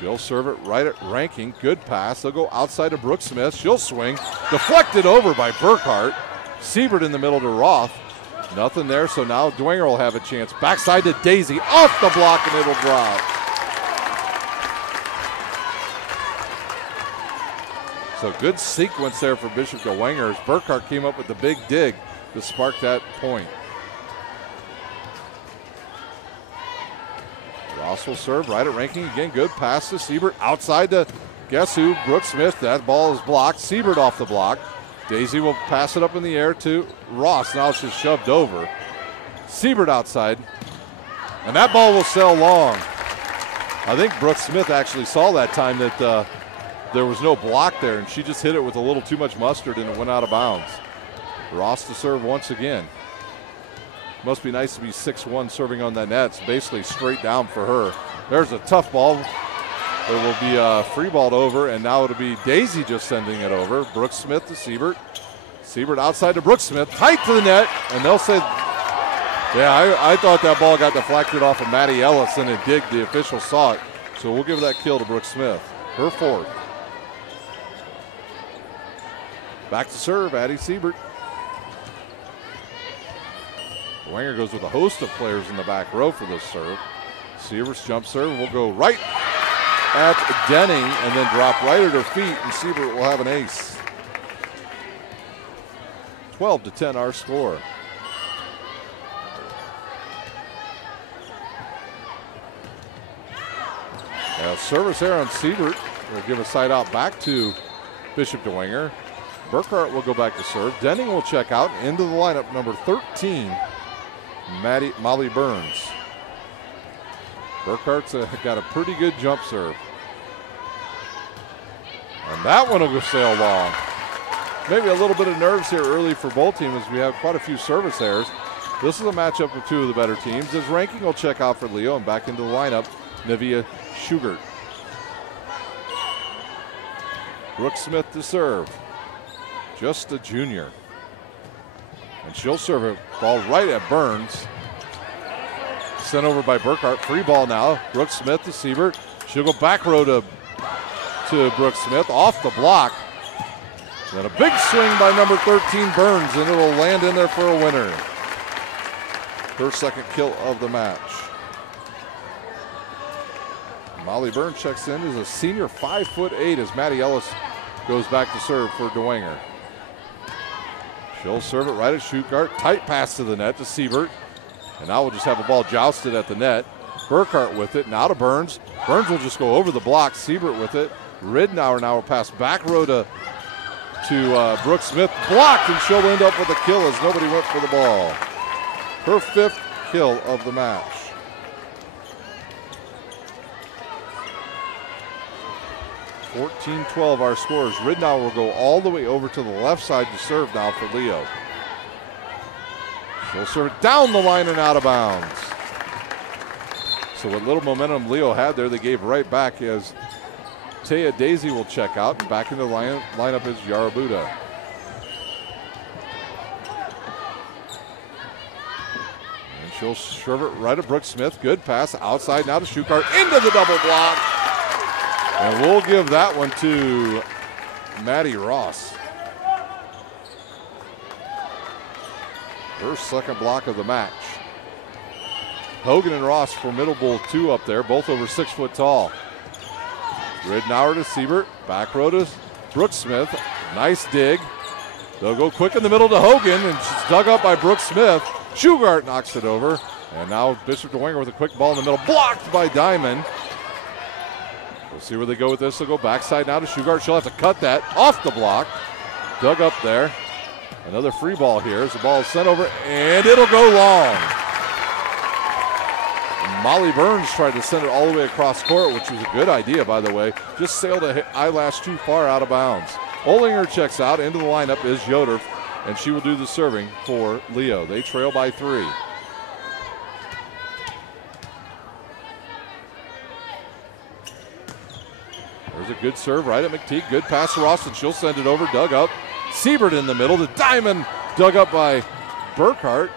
She'll serve it right at Ranking. Good pass. They'll go outside to Brooke Smith. She'll swing. Deflected over by Burkhart. Siebert in the middle to Roth. Nothing there, so now Dwegner will have a chance. Backside to Daisy. Off the block, and it'll drop. So good sequence there for Bishop Dwegner as Burkhart came up with the big dig to spark that point. Ross will serve right at Ranking again. Good pass to Siebert. Outside to guess who? Brooke Smith. That ball is blocked. Siebert off the block. Daisy will pass it up in the air to Ross. Now it's just shoved over. Siebert outside. And that ball will sail long. I think Brooke Smith actually saw that time that there was no block there, and she just hit it with a little too much mustard, and it went out of bounds. Ross to serve once again. Must be nice to be 6'1", serving on that net. It's basically straight down for her. There's a tough ball. It will be free balled over, and now it'll be Daisy just sending it over. Brooke Smith to Siebert. Siebert outside to Brooke Smith, tight to the net, and they'll say, yeah, I thought that ball got deflected off of Maddie Ellis, and it did. The official saw it, so we'll give that kill to Brooke Smith. Her fourth. Back to serve, Addie Siebert. Dwegner goes with a host of players in the back row for this serve. Siebert's jump serve will go right at Denning and then drop right at her feet, and Siebert will have an ace. 12-10 our score. Service there on Siebert. We'll give a side out back to Bishop Dwegner. Burkhart will go back to serve. Denning will check out. Into the lineup, number 13, Molly Burns. Burkhart's got a pretty good jump serve. And that one will go sail long. Maybe a little bit of nerves here early for both teams as we have quite a few service errors. This is a matchup of two of the better teams. As ranking will check out for Leo, and back into the lineup, Nivea Schugert. Brooke Smith to serve. Just a junior. And she'll serve a ball right at Burns. Sent over by Burkhart. Free ball now. Brooke Smith to Siebert. She'll go back row to Brooke Smith. Off the block. Then a big swing by number 13, Burns, and it'll land in there for a winner. Her second kill of the match. Molly Burns checks in as a senior 5'8" as Maddie Ellis goes back to serve for Dwegner. She'll serve it right at Schugart. Tight pass to the net to Siebert. And now we'll just have a ball jousted at the net. Burkhart with it. Now to Burns. Burns will just go over the block. Siebert with it. Ridnour now will pass back row to Brooke Smith. Blocked, and she'll end up with a kill as nobody went for the ball. Her fifth kill of the match. (14-12) our scores. Ridnour will go all the way over to the left side to serve now for Leo. She'll serve it down the line and out of bounds. So what little momentum Leo had there, they gave right back as Taya Daisy will check out, and back in the lineup is Yarabuda. And she'll serve it right at Brooke Smith. Good pass outside now to Schugart into the double block. And we'll give that one to Maddie Ross. Her second block of the match. Hogan and Ross, formidable two up there, both over 6 foot tall. Ridnour to Siebert, back row to Brooke Smith. Nice dig. They'll go quick in the middle to Hogan, and she's dug up by Brooke Smith. Schugart knocks it over. And now Bishop Dwegner with a quick ball in the middle, blocked by Diamond. We'll see where they go with this. They'll go backside now to Schugart. She'll have to cut that off the block. Dug up there. Another free ball here as the ball is sent over, and it'll go long. Molly Burns tried to send it all the way across court, which was a good idea, by the way. Just sailed a eyelash too far out of bounds. Olinger checks out. Into the lineup is Yoder, and she will do the serving for Leo. They trail by 3. There's a good serve right at McTeague. Good pass to Ross, and she'll send it over. Dug up. Siebert in the middle. The Diamond dug up by Burkhart.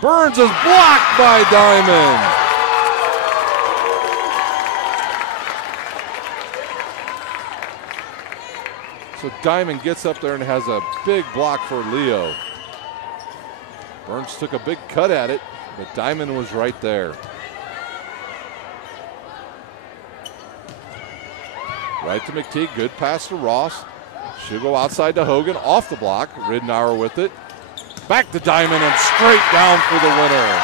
Burns is blocked by Diamond. So Diamond gets up there and has a big block for Leo. Burns took a big cut at it, but Diamond was right there. Right to McTeague, good pass to Ross. She'll go outside to Hogan, off the block. Ridnour with it. Back to Diamond and straight down for the winner.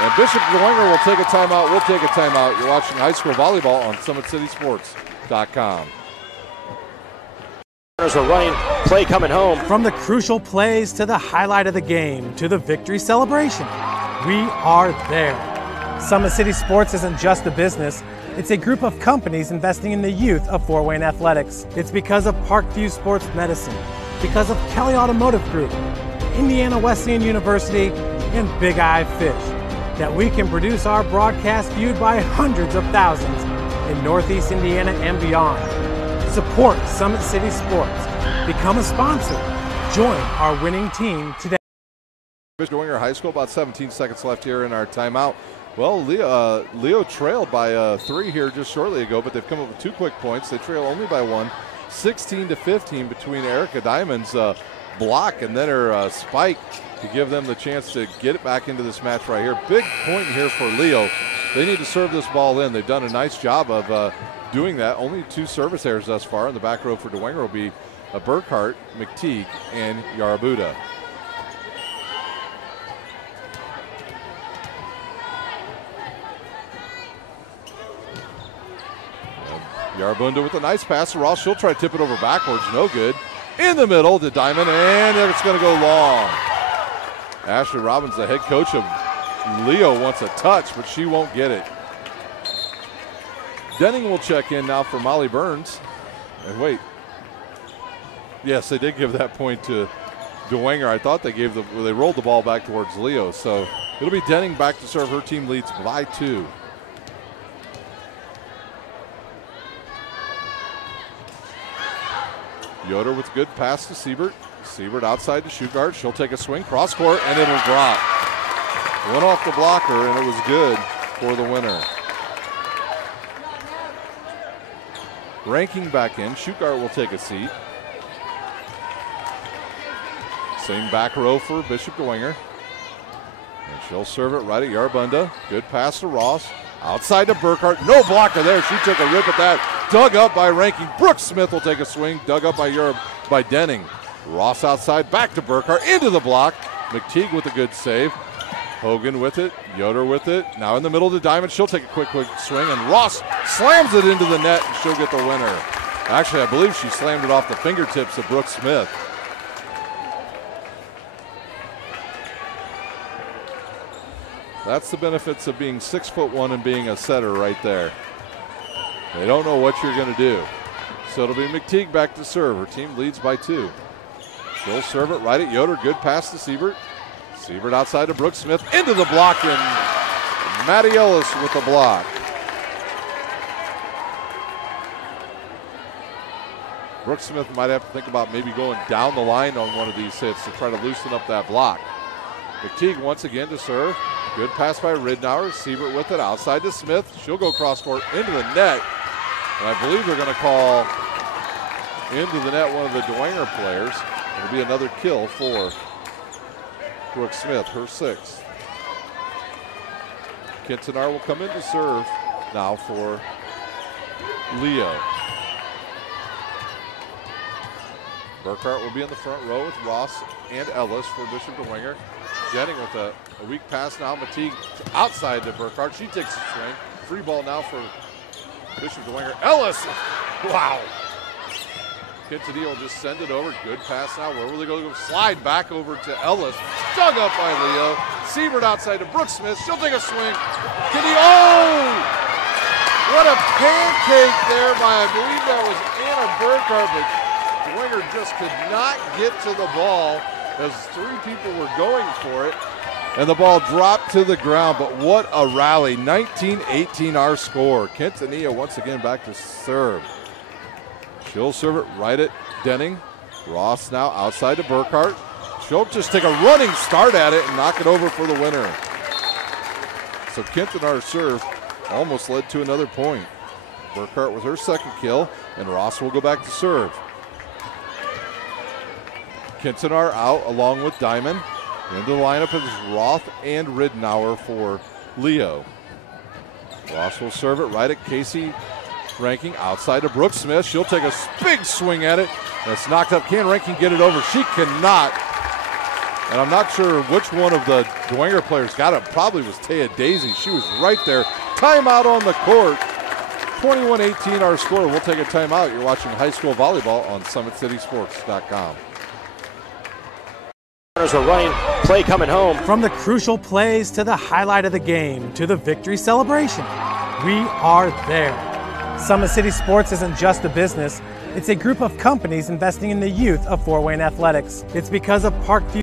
And Bishop Dwegner will take a timeout. We'll take a timeout. You're watching high school volleyball on SummitCitySports.com. Runners are running, play coming home. From the crucial plays to the highlight of the game to the victory celebration, we are there. Summit City Sports isn't just a business, it's a group of companies investing in the youth of Fort Wayne athletics. It's because of Parkview Sports Medicine, because of Kelly Automotive Group, Indiana Wesleyan University, and Big Eye Fish, that we can produce our broadcast viewed by hundreds of thousands in Northeast Indiana and beyond. Support Summit City Sports. Become a sponsor. Join our winning team today. Dwegner High School, about 17 seconds left here in our timeout. Well, Leo trailed by 3 here just shortly ago, but they've come up with 2 quick points. They trail only by 1, 16-15 between Erica Diamond's block and then her spike to give them the chance to get it back into this match right here. Big point here for Leo. They need to serve this ball in. They've done a nice job of doing that. Only 2 service errors thus far. In the back row for Dwegner will be Burkhart, McTeague, and Yarabuda. Yarabunda with a nice pass to Ross. She'll try to tip it over backwards. No good. In the middle to Diamond, and it's going to go long. Ashley Robbins, the head coach of Leo, wants a touch, but she won't get it. Denning will check in now for Molly Burns. And wait. Yes, they did give that point to Dwegner. I thought they rolled the ball back towards Leo. So it'll be Denning back to serve. Her team leads by 2. Yoder with a good pass to Siebert. Siebert outside to shoot guard. She'll take a swing, cross court, and it'll drop. Went off the blocker, and it was good for the winner. Ranking back in. Shoot guard will take a seat. Same back row for Bishop Dwegner. And she'll serve it right at Yarbunda. Good pass to Ross. Outside to Burkhart. No blocker there. She took a rip at that. Dug up by Ranking. Brooks Smith will take a swing. Dug up by Denning. Ross outside. Back to Burkhart. Into the block. McTeague with a good save. Hogan with it. Yoder with it. Now in the middle of the diamond. She'll take a quick swing. And Ross slams it into the net. And she'll get the winner. Actually, I believe she slammed it off the fingertips of Brooks Smith. That's the benefits of being 6'1" and being a setter right there. They don't know what you're going to do. So it'll be McTeague back to serve. Her team leads by 2. She'll serve it right at Yoder. Good pass to Siebert. Siebert outside to Brooks Smith. Into the block, and Maddie Ellis with the block. Brooks Smith might have to think about maybe going down the line on one of these hits to try to loosen up that block. McTeague once again to serve. Good pass by Ridnour. Siebert with it outside to Smith. She'll go cross court into the net. And I believe they're going to call into the net one of the Dwegner players. It'll be another kill for Brooke Smith, her 6th. Kintanar will come in to serve now for Leo. Burkhart will be in the front row with Ross and Ellis for Bishop Dwegner. Denning with a weak pass now. McTeague outside to Burkhart. She takes a swing. Free ball now for Bishop Dwegner. Ellis! Wow! Quintanilla will just send it over. Good pass now. Where will they go? Slide back over to Ellis. Dug up by Leo. Siebert outside to Brooks Smith. She'll take a swing. Oh! What a pancake there by, I believe that was Anna Burkhart, but Dwegner just could not get to the ball as 3 people were going for it. And the ball dropped to the ground, but what a rally. 19-18 our score. Quintanilla once again back to serve. She'll serve it right at Denning. Ross now outside to Burkhart. She'll just take a running start at it and knock it over for the winner. So Kintanar's serve almost led to another point. Burkhart with her 2nd kill, and Ross will go back to serve. Kintanar out along with Diamond. Into the lineup is Roth and Ridnour for Leo. Ross will serve it right at Casey Ranking outside to Brooks Smith. She'll take a big swing at it. That's knocked up. Can Ranking get it over? She cannot. And I'm not sure which one of the Dwegner players got it. Probably was Taya Daisy. She was right there. Timeout on the court. 21-18 our score. We'll take a timeout. You're watching high school volleyball on SummitCitySports.com. Runners are running, play coming home. From the crucial plays to the highlight of the game to the victory celebration, we are there. Summit City Sports isn't just a business, it's a group of companies investing in the youth of Fort Wayne athletics. It's because of Parkview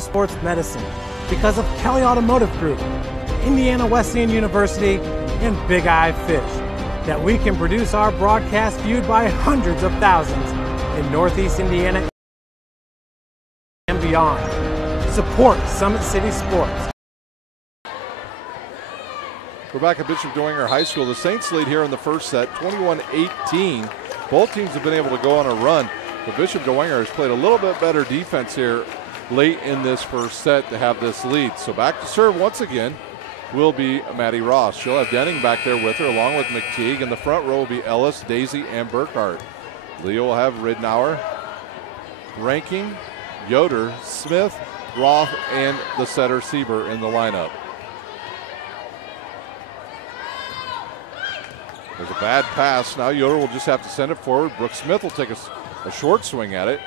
Sports Medicine, because of Kelly Automotive Group, Indiana Wesleyan University, and Big Eye Fish, that we can produce our broadcast viewed by hundreds of thousands in Northeast Indiana and beyond. Support Summit City Sports. We're back at Bishop Dwegner High School. The Saints lead here in the first set, 21-18. Both teams have been able to go on a run, but Bishop Dwegner has played a little bit better defense here late in this first set to have this lead. So back to serve once again will be Maddie Ross. She'll have Denning back there with her along with McTeague. In the front row will be Ellis, Daisy, and Burkhart. Leo will have Ridnour, Ranking, Yoder, Smith, Roth, and the setter Sieber in the lineup. There's a bad pass. Now Yoder will just have to send it forward. Brooke Smith will take a short swing at it.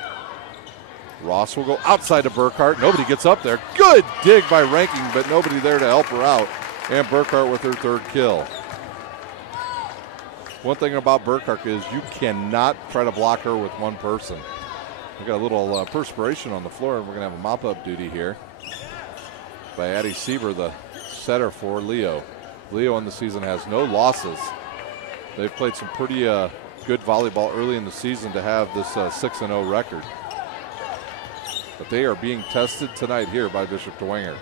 Ross will go outside to Burkhart. Nobody gets up there. Good dig by Ranking, but nobody there to help her out. And Burkhart with her third kill. One thing about Burkhart is you cannot try to block her with one person. We got a little perspiration on the floor, and we're going to have a mop-up duty here by Addie Sieber, the setter for Leo. Leo in the season has no losses. They've played some pretty good volleyball early in the season to have this 6-0 record. But they are being tested tonight here by Bishop Dwegner.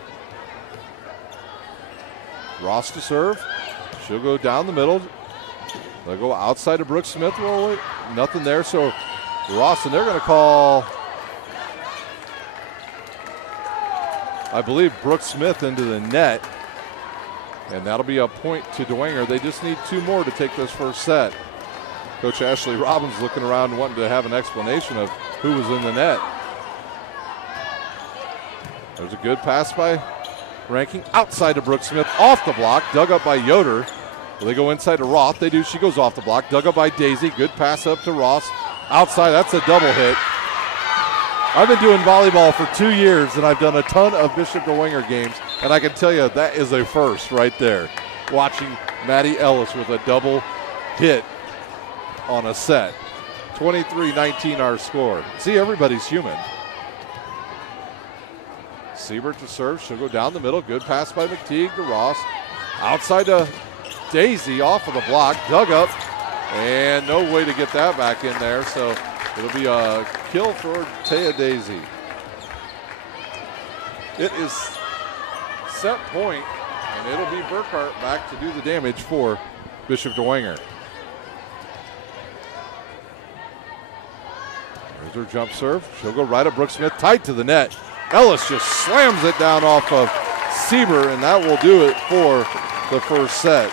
Ross to serve. She'll go down the middle. They'll go outside of Brooke Smith. Well, nothing there, so Ross, and they're going to call, I believe, Brooke Smith into the net. And that'll be a point to Dwegner. They just need two more to take this first set. Coach Ashley Robbins looking around wanting to have an explanation of who was in the net. There's a good pass by Ranking outside to Brooke Smith, off the block, dug up by Yoder. They go inside to Roth. They do. She goes off the block, dug up by Daisy. Good pass up to Ross. Outside, that's a double hit. I've been doing volleyball for 2 years, and I've done a ton of Bishop Dwegner games, and I can tell you that is a first right there. Watching Maddie Ellis with a double hit on a set. 23-19 our score. See, everybody's human. Siebert to serve. She'll go down the middle. Good pass by McTeague to Ross. Outside to Daisy, off of the block. Dug up. And no way to get that back in there. So it'll be a kill for Taya Daisy. It is set point, and it'll be Burkhart back to do the damage for Bishop Dwegner. There's her jump serve. She'll go right at Brooke Smith, tight to the net. Ellis just slams it down off of Sieber, and that will do it for the first set.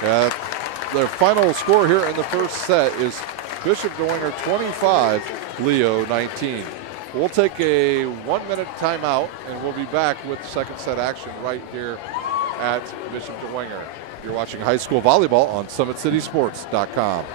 The final score here in the first set is Bishop Dwegner 25, Leo 19. We'll take a 1 minute timeout, and we'll be back with second set action right here at Bishop Dwegner. You're watching high school volleyball on SummitCitySports.com.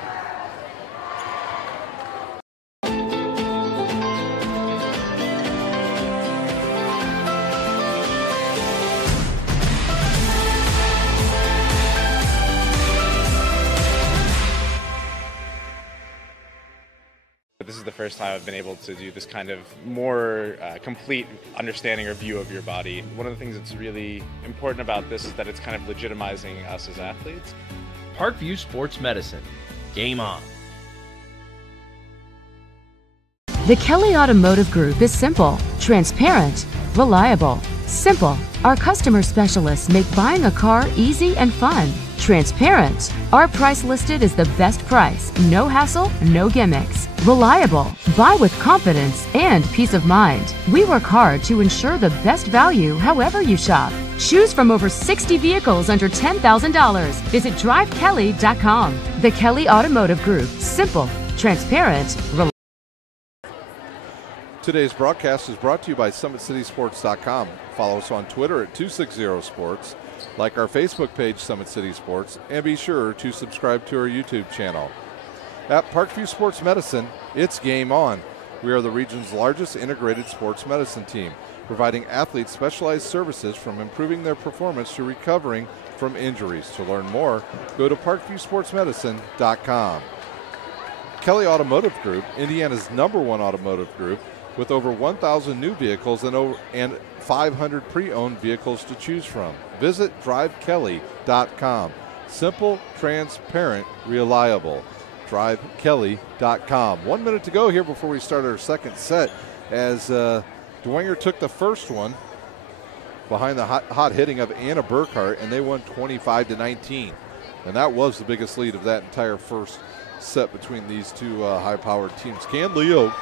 This is the first time I've been able to do this kind of more complete understanding or view of your body. One of the things that's really important about this is that it's kind of legitimizing us as athletes. Parkview Sports Medicine. Game on. The Kelly Automotive Group is simple, transparent, reliable. Simple. Our customer specialists make buying a car easy and fun. Transparent. Our price listed is the best price. No hassle, no gimmicks. Reliable. Buy with confidence and peace of mind. We work hard to ensure the best value however you shop. Choose from over 60 vehicles under $10,000. Visit drivekelly.com. The Kelly Automotive Group. Simple, transparent, reliable. Today's broadcast is brought to you by SummitCitySports.com. Follow us on Twitter at 260sports. Like our Facebook page, Summit City Sports, and be sure to subscribe to our YouTube channel. At Parkview Sports Medicine, it's game on. We are the region's largest integrated sports medicine team, providing athletes specialized services from improving their performance to recovering from injuries. To learn more, go to parkviewsportsmedicine.com. Kelly Automotive Group, Indiana's #1 automotive group, with over 1,000 new vehicles and 500 pre-owned vehicles to choose from. Visit drivekelly.com. Simple, transparent, reliable. drivekelly.com. 1 minute to go here before we start our second set, as Dwegner took the first one behind the hot hitting of Anna Burkhart, and they won 25-19. And that was the biggest lead of that entire first set between these two high-powered teams. Can Leo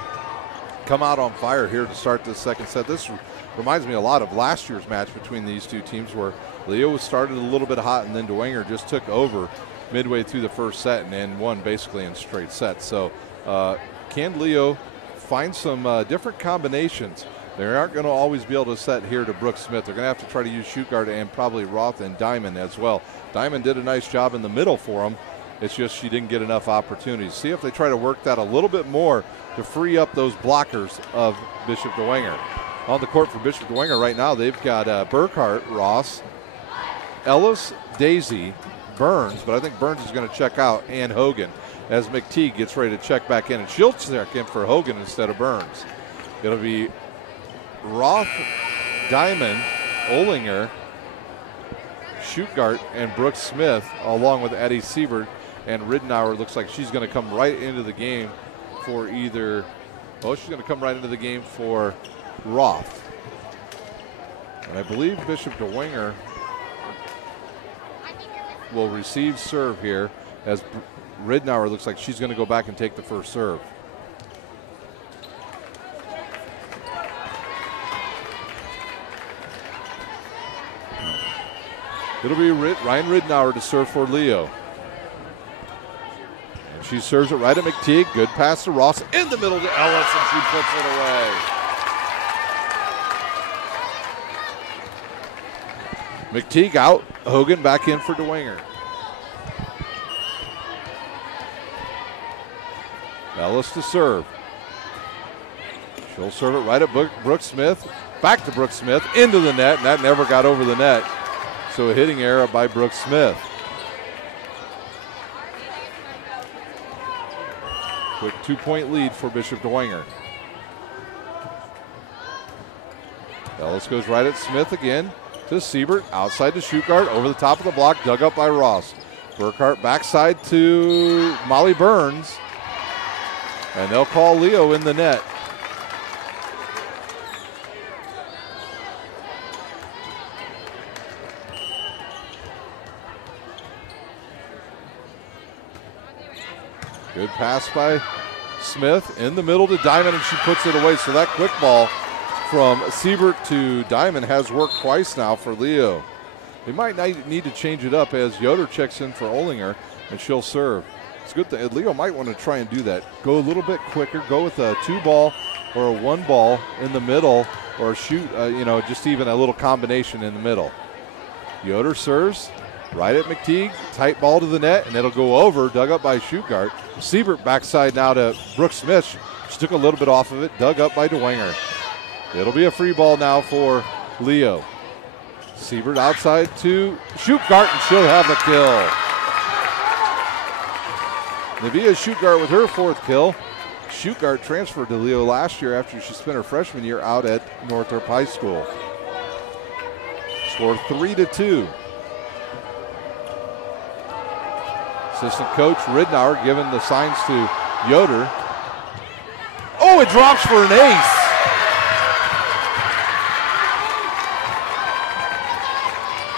come out on fire here to start this second set? This reminds me a lot of last year's match between these two teams, where Leo started a little bit hot and then Dwegner just took over midway through the first set and won basically in straight sets. So can Leo find some different combinations? They aren't going to always be able to set here to Brooke Smith. They're going to have to try to use shoot guard and probably Roth and Diamond as well. Diamond did a nice job in the middle for him. It's just she didn't get enough opportunities. See if they try to work that a little bit more to free up those blockers of Bishop Dwegner. On the court for Bishop Dwegner right now, they've got Burkhart, Ross, Ellis, Daisy, Burns, but I think Burns is going to check out, and Hogan, as McTeague gets ready to check back in, and she'll check in for Hogan instead of Burns. It'll be Roth, Diamond, Olinger, Schuttgart, and Brooke Smith, along with Eddie Siebert, and Ridenour. Looks like she's going to come right into the game for she's going to come right into the game for Roth. And I believe Bishop Dwegner will receive serve here, as Ridenour looks like she's going to go back and take the first serve. It'll be Ryan Ridenour to serve for Leo. And she serves it right at McTeague. Good pass to Ross in the middle to Ellis, and she puts it away. McTeague out, Hogan back in for Dwegner. Ellis to serve. She'll serve it right at Brooke Smith. Back to Brooke Smith, into the net, and that never got over the net. So a hitting error by Brooke Smith. Quick 2-point lead for Bishop Dwegner. Ellis goes right at Smith again to Siebert, outside to Schuttgart, over the top of the block, dug up by Ross. Burkhart backside to Molly Burns, and they'll call Leo in the net. Good pass by Smith in the middle to Diamond, and she puts it away. So that quick ball from Siebert to Diamond has worked twice now for Leo. They might need to change it up, as Yoder checks in for Olinger, and she'll serve. It's good that Leo might want to try and do that. Go a little bit quicker. Go with a 2-ball or a 1-ball in the middle, or shoot, just even a little combination in the middle. Yoder serves right at McTeague. Tight ball to the net, and it'll go over, dug up by Schuttgart. Siebert backside now to Brooke Smith. She took a little bit off of it, dug up by Dwegner. It'll be a free ball now for Leo. Siebert outside to Schuttgart, and she'll have the kill. Nevaeh Schuttgart with her 4th kill. Schuttgart transferred to Leo last year after she spent her freshman year out at Northrop High School. Score 3-2. Assistant coach Ridenour giving the signs to Yoder. Oh, it drops for an ace.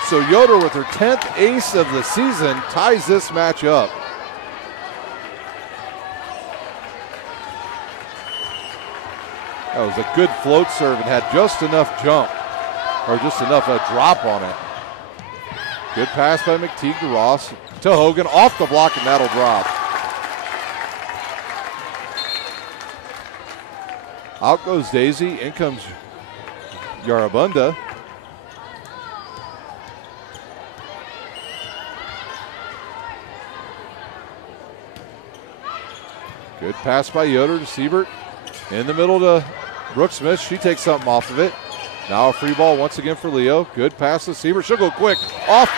So Yoder, with her 10th ace of the season, ties this match up. That was a good float serve and had just enough jump, or just enough drop on it. Good pass by McTeague to Ross, to Hogan, off the block, and that'll drop. Out goes Daisy, in comes Yarabunda. Good pass by Yoder to Siebert. In the middle to Brooke Smith. She takes something off of it. Now a free ball once again for Leo. Good pass to Siebert. She'll go quick. Off.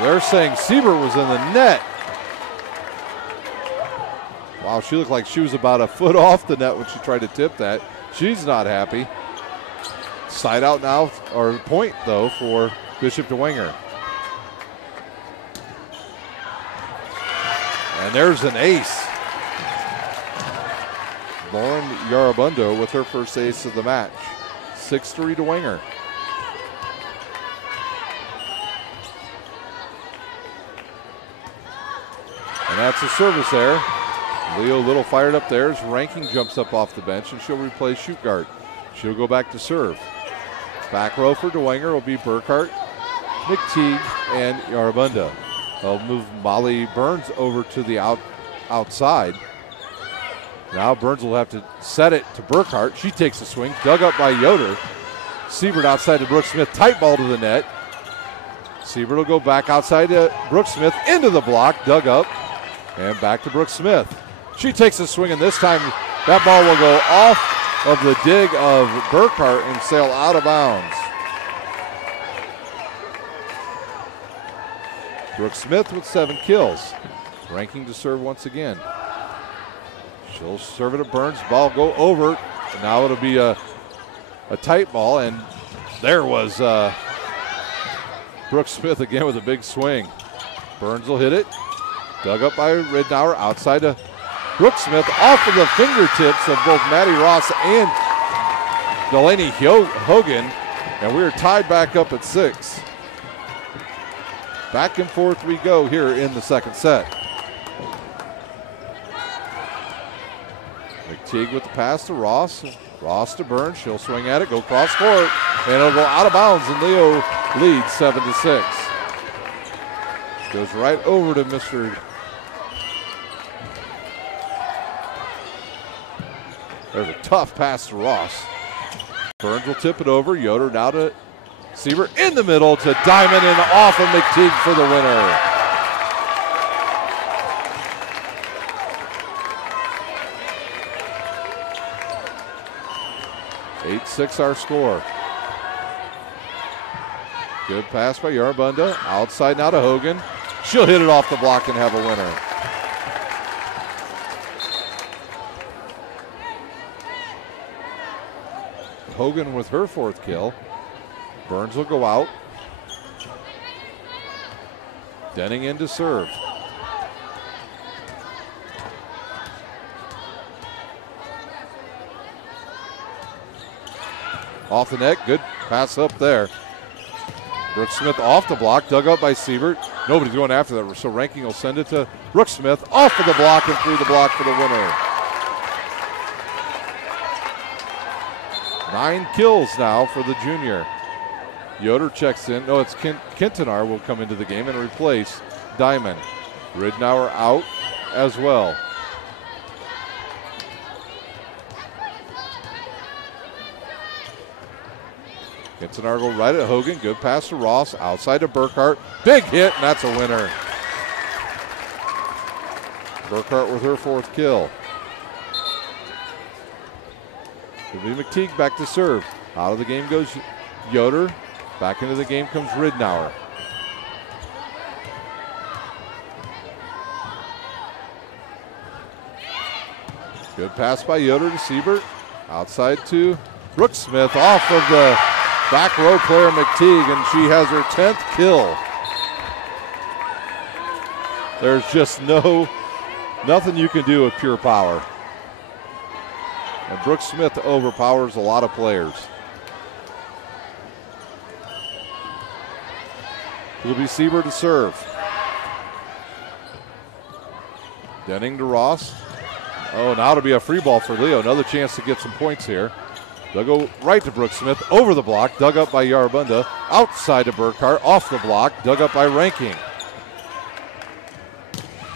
They're saying Siebert was in the net. Wow, she looked like she was about a foot off the net when she tried to tip that. She's not happy. Side out now, or point though, for Bishop Dwegner. And there's an ace. Lauren Yarabundo with her first ace of the match. 6-3 Dwegner. And that's a service error. Leo Little fired up there as Ranking jumps up off the bench, and she'll replace shoot guard. She'll go back to serve. Back row for Dwegner will be Burkhart, McTeague, and Yarabunda. They'll move Molly Burns over to the outside. Now Burns will have to set it to Burkhart. She takes a swing, dug up by Yoder. Siebert outside to Brooke Smith, tight ball to the net. Siebert will go back outside to Brooke Smith, into the block, dug up, and back to Brooke Smith. She takes a swing, and this time that ball will go off of the dig of Burkhart and sail out of bounds. Brooke Smith with 7 kills. Ranking to serve once again. She'll serve it to Burns. Ball go over. And now it'll be a tight ball, and there was Brooke Smith again with a big swing. Burns will hit it. Dug up by Ridnour outside to Brooke Smith, off of the fingertips of both Maddie Ross and Delaney Hogan, and we're tied back up at 6. Back and forth we go here in the second set. McTeague with the pass to Ross. Ross to Burns. She'll swing at it, go cross court, and it'll go out of bounds, and Leo leads 7-6. Goes right over to Mr. There's a tough pass to Ross. Burns will tip it over. Yoder now to Siebert in the middle to Diamond and off of McTeague for the winner. (8-6) our score. Good pass by Yarabunda. Outside now to Hogan. She'll hit it off the block and have a winner. Hogan with her 4th kill. Burns will go out. Denning in to serve. Off the net, good pass up there. Brooke Smith off the block, dug up by Siebert. Nobody's going after that, so Ranking will send it to Brooke Smith, off of the block and through the block for the winner. 9 kills now for the junior. Yoder checks in. No, it's Kintanar will come into the game and replace Diamond. Ridnour out as well. Kintanar go right at Hogan. Good pass to Ross. Outside to Burkhart. Big hit, and that's a winner. Burkhart with her 4th kill. It'll be McTeague back to serve. Out of the game goes Yoder. Back into the game comes Ridnour. Good pass by Yoder to Siebert. Outside to Brooke Smith, off of the back row player McTeague, and she has her 10th kill. There's just nothing you can do with pure power. And Brooke Smith overpowers a lot of players. It'll be Siebert to serve. Denning to Ross. Oh, now it'll be a free ball for Leo. Another chance to get some points here. They'll go right to Brooke Smith, over the block, dug up by Yarabunda. Outside to Burkhart, off the block, dug up by Ranking.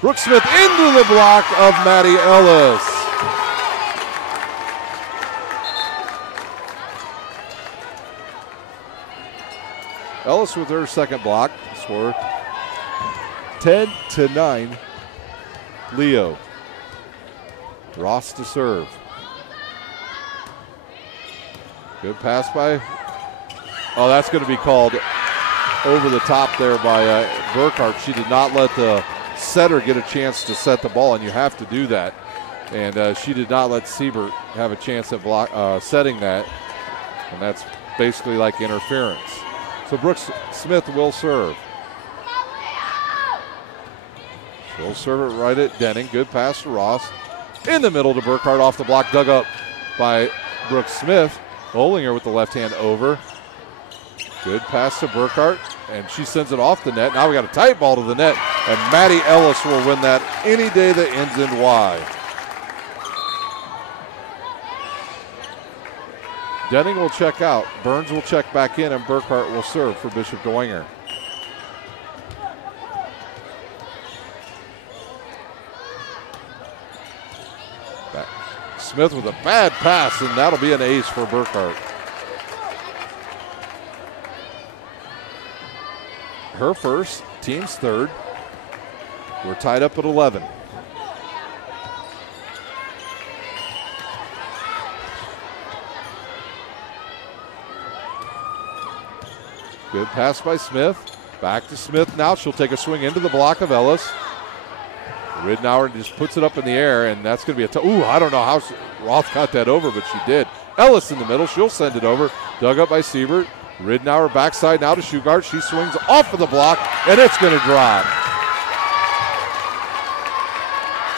Brooke Smith into the block of Maddie Ellis. Ellis with her 2nd block, score 10-9 Leo. Ross to serve. Good pass by. Oh, that's going to be called over the top there by Burkhart. She did not let the setter get a chance to set the ball, and you have to do that. And she did not let Siebert have a chance at setting that, and that's basically like interference. So Brooks Smith will serve. She'll serve it right at Denning. Good pass to Ross. In the middle to Burkhart, off the block, dug up by Brooks Smith. Olinger with the left hand over. Good pass to Burkhart, and she sends it off the net. Now we got a tight ball to the net, and Maddie Ellis will win that any day that ends in Y. Denning will check out. Burns will check back in, and Burkhart will serve for Bishop Dwegner. Smith with a bad pass, and that'll be an ace for Burkhart. Her first, team's third. We're tied up at 11. Good pass by Smith. Back to Smith now. She'll take a swing into the block of Ellis. Ridnour just puts it up in the air, and that's going to be ooh, I don't know how Roth got that over, but she did. Ellis in the middle. She'll send it over. Dug up by Siebert. Ridnour backside now to Shugart. She swings off of the block, and it's going to drop.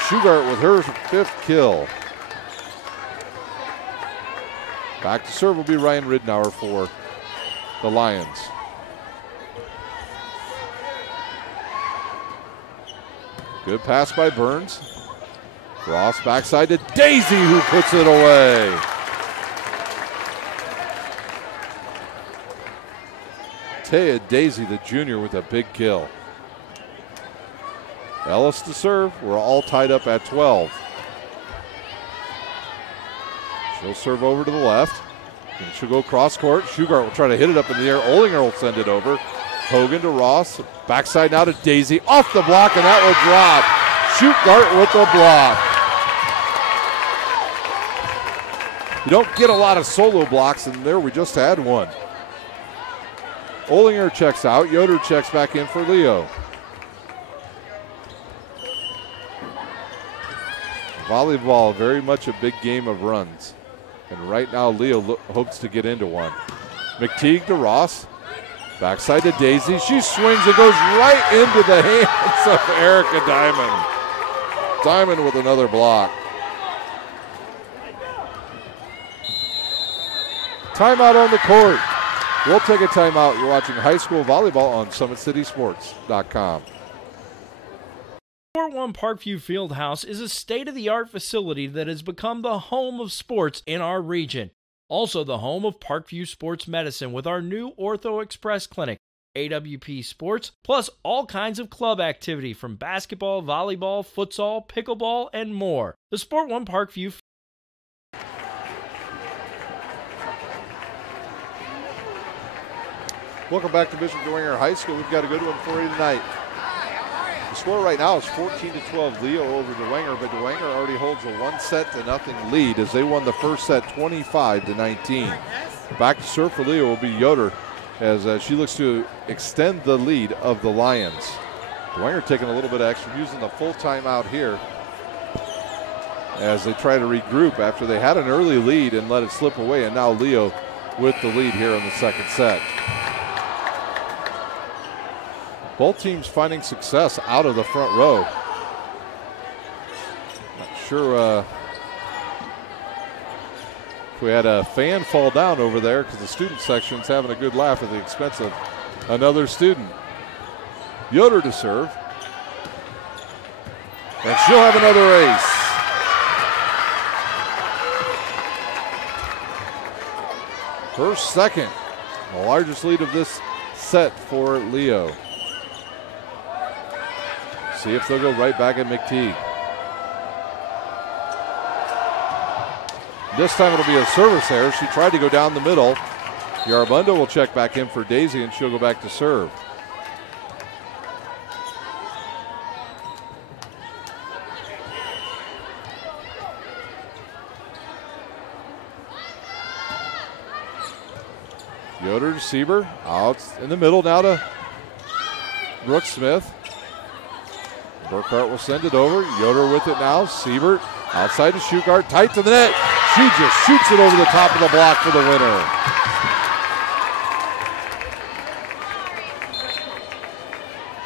Shugart with her fifth kill. Back to serve will be Ryan Ridnour for the Lions. Good pass by Burns. Ross backside to Daisy, who puts it away. Taya Daisy, the junior, with a big kill. Ellis to serve. We're all tied up at 12. She'll serve over to the left. And she'll go cross court. Shugart will try to hit it up in the air. Olinger will send it over. Hogan to Ross. Backside now to Daisy. Off the block, and that will drop. Shugart with the block. You don't get a lot of solo blocks, and there we just had one. Olinger checks out. Yoder checks back in for Leo. Volleyball, very much a big game of runs. And right now, Leo hopes to get into one. McTeague to Ross. Backside to Daisy. She swings and goes right into the hands of Erica Diamond. Diamond with another block. Timeout on the court. We'll take a timeout. You're watching high school volleyball on SummitCitySports.com. Sport One Parkview Fieldhouse is a state-of-the-art facility that has become the home of sports in our region. Also the home of Parkview Sports Medicine with our new Ortho Express Clinic, AWP Sports, plus all kinds of club activity from basketball, volleyball, futsal, pickleball, and more. The Sport One Parkview. Welcome back to Bishop Dwegner High School. We've got a good one for you tonight. The score right now is 14-12 Leo over Dwegner, but Dwegner already holds a 1-0 lead as they won the first set 25-19. Back to serve for Leo will be Yoder as she looks to extend the lead of the Lions. Dwegner taking a little bit of extra, using the full timeout here as they try to regroup after they had an early lead and let it slip away, and now Leo with the lead here in the second set. Both teams finding success out of the front row. Not sure if we had a fan fall down over there because the student section's having a good laugh at the expense of another student. Yoder to serve. And she'll have another ace. Her second, the largest lead of this set for Leo. See if they'll go right back at McTeague. This time it'll be a service error. She tried to go down the middle. Yarabundo will check back in for Daisy, and she'll go back to serve. Yoder to Siebert. Out in the middle now to Brooke Smith. Burkhart will send it over. Yoder with it now. Siebert outside to Shugart. Tight to the net. She just shoots it over the top of the block for the winner.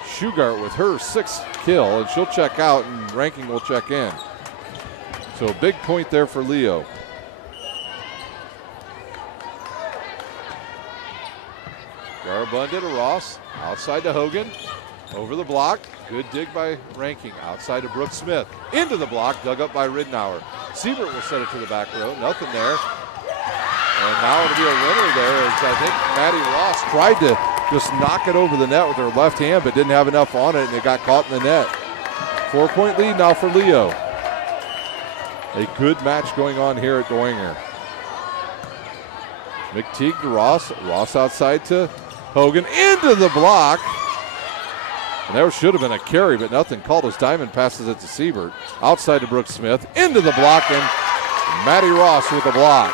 Shugart with her 6th kill, and she'll check out, and Ranking will check in. So big point there for Leo. Garabunda to Ross. Outside to Hogan. Over the block. Good dig by Ranking. Outside to Brooke Smith. Into the block. Dug up by Ridnour. Siebert will set it to the back row. Nothing there. And now it'll be a winner there as I think Maddie Ross tried to just knock it over the net with her left hand but didn't have enough on it and it got caught in the net. 4-point lead now for Leo. A good match going on here at Dwegner. McTeague to Ross. Ross outside to Hogan. Into the block. And there should have been a carry, but nothing called as Diamond passes it to Siebert. Outside to Brooke Smith. Into the block, and Maddie Ross with the block.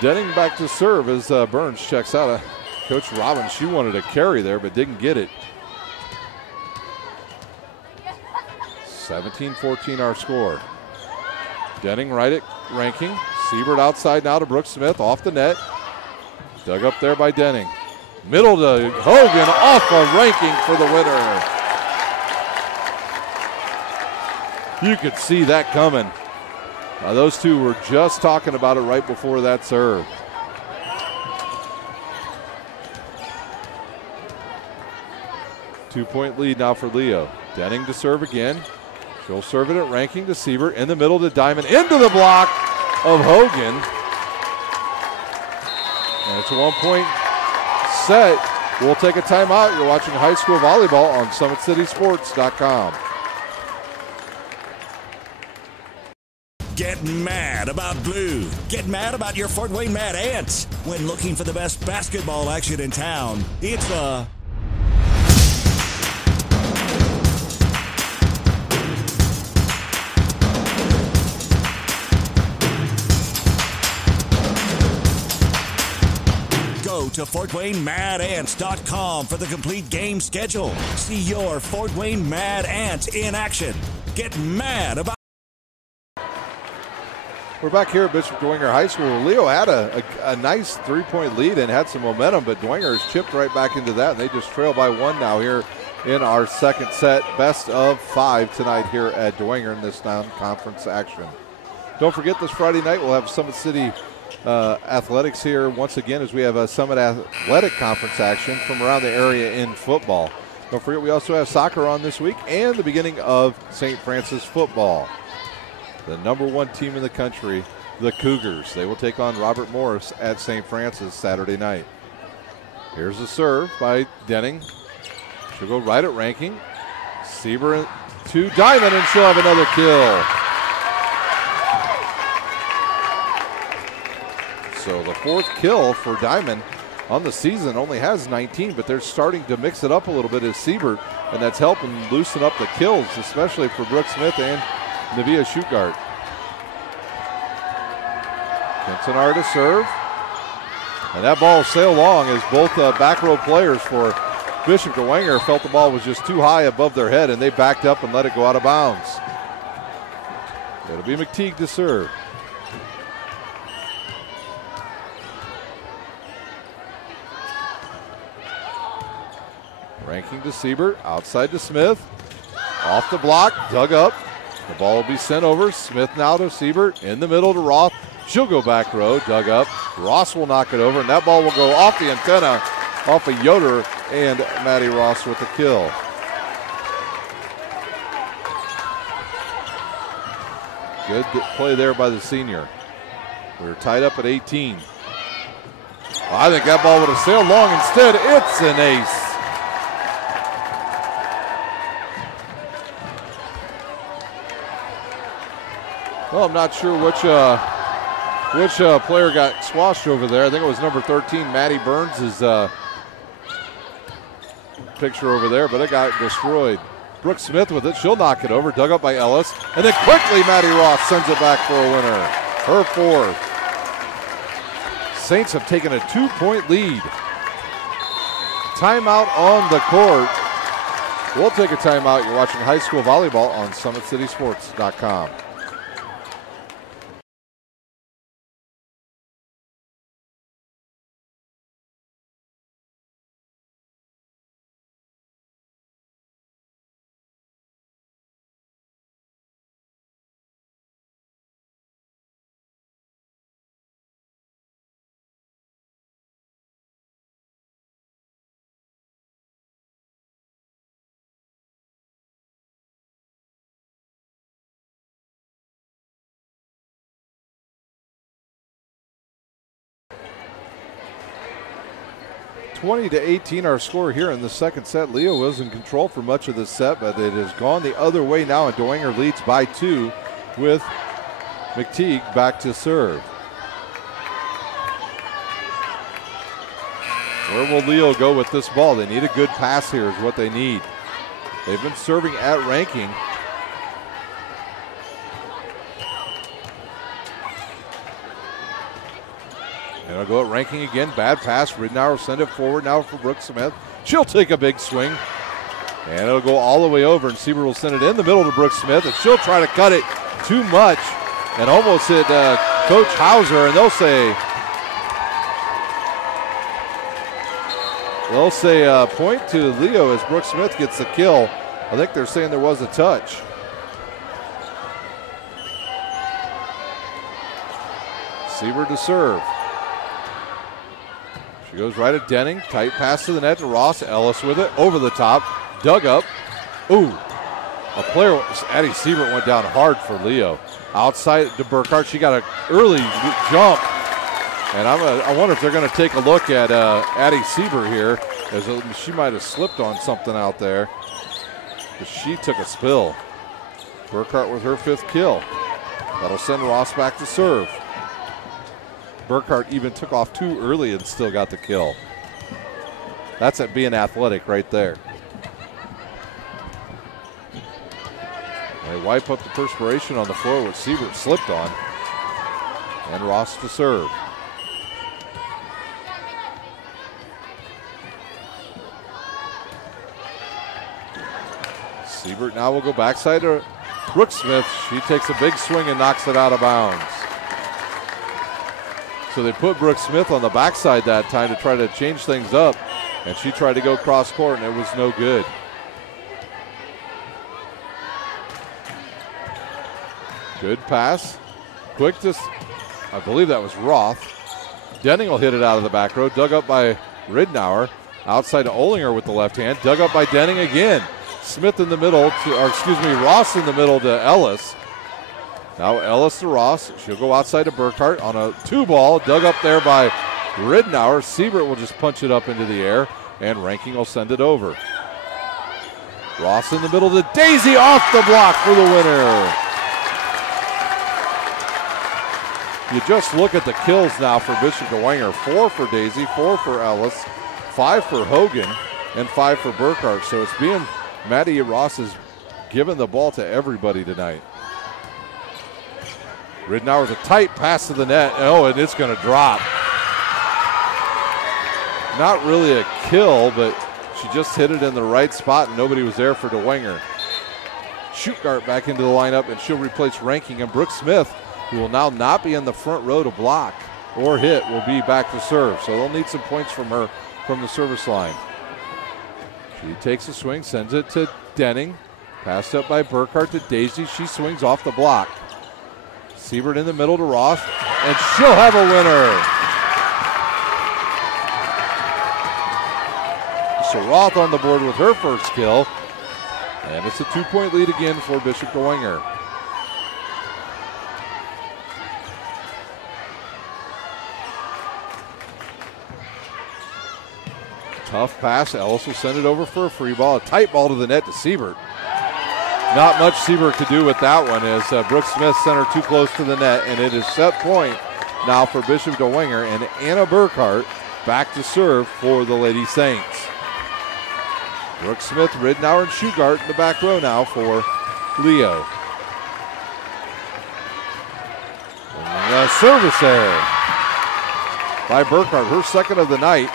Denning back to serve as Burns checks out. Coach Robbins, she wanted a carry there, but didn't get it. 17-14 our score. Denning right at Ranking. Siebert outside now to Brooke Smith off the net. Dug up there by Denning. Middle to Hogan off of Ranking for the winner. You could see that coming. Those two were just talking about it right before that serve. Two-point lead now for Leo. Denning to serve again. She'll serve it at Ranking to Siebert. In the middle to Diamond. Into the block of Hogan. And it's a 1-point set. We'll take a timeout. You're watching high school volleyball on SummitCitySports.com. Get mad about blue. Get mad about your Fort Wayne Mad Ants. When looking for the best basketball action in town, it's the Go to FortWayneMadAnts.com for the complete game schedule. See your Fort Wayne Mad Ant in action. Get mad about. We're back here at Bishop Dwenger High School. Leo had a nice 3-point lead and had some momentum, but Dwenger has chipped right back into that, and they just trail by 1 now here in our second set. Best of 5 tonight here at Dwenger in this non-conference action. Don't forget, this Friday night we'll have Summit City Athletics here once again as we have a Summit Athletic Conference action from around the area in football. Don't forget, we also have soccer on this week and the beginning of St. Francis football. The #1 team in the country, the Cougars. They will take on Robert Morris at St. Francis Saturday night. Here's a serve by Denning. She'll go right at Ranking. Siebert to Diamond, and she'll have another kill. So the 4th kill for Diamond on the season. Only has 19, but they're starting to mix it up a little bit as Siebert, and that's helping loosen up the kills, especially for Brooke Smith and Navia Shugart. Kensonar to serve. And that ball sailed long as both back row players for Bishop Dwenger felt the ball was just too high above their head, and they backed up and let it go out of bounds. It'll be McTeague to serve. Ranking to Siebert, outside to Smith. Off the block, dug up. The ball will be sent over. Smith now to Siebert. In the middle to Roth. She'll go back row. Dug up. Ross will knock it over, and that ball will go off the antenna, off of Yoder, and Maddie Ross with the kill. Good play there by the senior. We were tied up at 18. I think that ball would have sailed long. Instead, it's an ace. Well, I'm not sure which player got squashed over there. I think it was number 13, Maddie Burns' picture over there, but it got destroyed. Brooke Smith with it. She'll knock it over. Dug up by Ellis. And then quickly Maddie Ross sends it back for a winner. Her fourth. Saints have taken a 2-point lead. Timeout on the court. We'll take a timeout. You're watching high school volleyball on SummitCitySports.com. (20-18) our score here in the second set. Leo was in control for much of the set, but it has gone the other way now, and Dwegner leads by 2 with McTeague back to serve. Where will Leo go with this ball? They need a good pass here is what they need. They've been serving at ranking. And I'll go at ranking again. Bad pass. Ridnour will send it forward now for Brooke Smith. She'll take a big swing. And it'll go all the way over. And Siebert will send it in the middle to Brooke Smith. And she'll try to cut it too much. And almost hit Coach Hauser. And they'll say point to Leo as Brooke Smith gets the kill. I think they're saying there was a touch. Siebert to serve. She goes right at Denning. Tight pass to the net to Ross. Ellis with it. Over the top. Dug up. Ooh. A player, Addie Siebert went down hard for Leo. Outside to Burkhart. She got an early jump. And I wonder if they're going to take a look at Addie Siebert here, as she might have slipped on something out there. But she took a spill. Burkhart with her 5th kill. That'll send Ross back to serve. Burkhart even took off too early and still got the kill. That's at being athletic right there. They wipe up the perspiration on the floor, which Siebert slipped on. And Ross to serve. Siebert now will go backside to Brooke Smith. She takes a big swing and knocks it out of bounds. So they put Brooke Smith on the backside that time to try to change things up. And she tried to go cross court and it was no good. Good pass. Quick to, I believe that was Roth. Denning will hit it out of the back row. Dug up by Ridnour. Outside to Olinger with the left hand. Dug up by Denning again. Smith in the middle, Ross in the middle to Ellis. Now Ellis to Ross. She'll go outside to Burkhart on a 2-ball. Dug up there by Ridnour. Siebert will just punch it up into the air, and Ranking will send it over. Ross in the middle to Daisy off the block for the winner. You just look at the kills now for Bishop Dwegner. 4 for Daisy, 4 for Ellis, 5 for Hogan, and 5 for Burkhart. So it's being Maddie Ross has given the ball to everybody tonight. Ridnour with a tight pass to the net. Oh, and it's going to drop. Not really a kill, but she just hit it in the right spot and nobody was there for Dwegner. Schuttgart back into the lineup and she'll replace Ranking, and Brooke Smith, who will now not be in the front row to block or hit, will be back to serve. So they'll need some points from her from the service line. She takes a swing, sends it to Denning. Passed up by Burkhart to Daisy. She swings off the block. Siebert in the middle to Ross, and she'll have a winner. So Roth on the board with her first kill, and it's a 2-point lead again for Bishop Dwegner. Tough pass. Ellis will send it over for a free ball. A tight ball to the net to Siebert. Not much Siebert could do with that one as Brooke Smith sent her too close to the net, and it is set point now for Bishop Dwegner, and Anna Burkhart back to serve for the Lady Saints. Brooke Smith, Ridnour, and Shugart in the back row now for Leo. And a service error by Burkhart, her second of the night.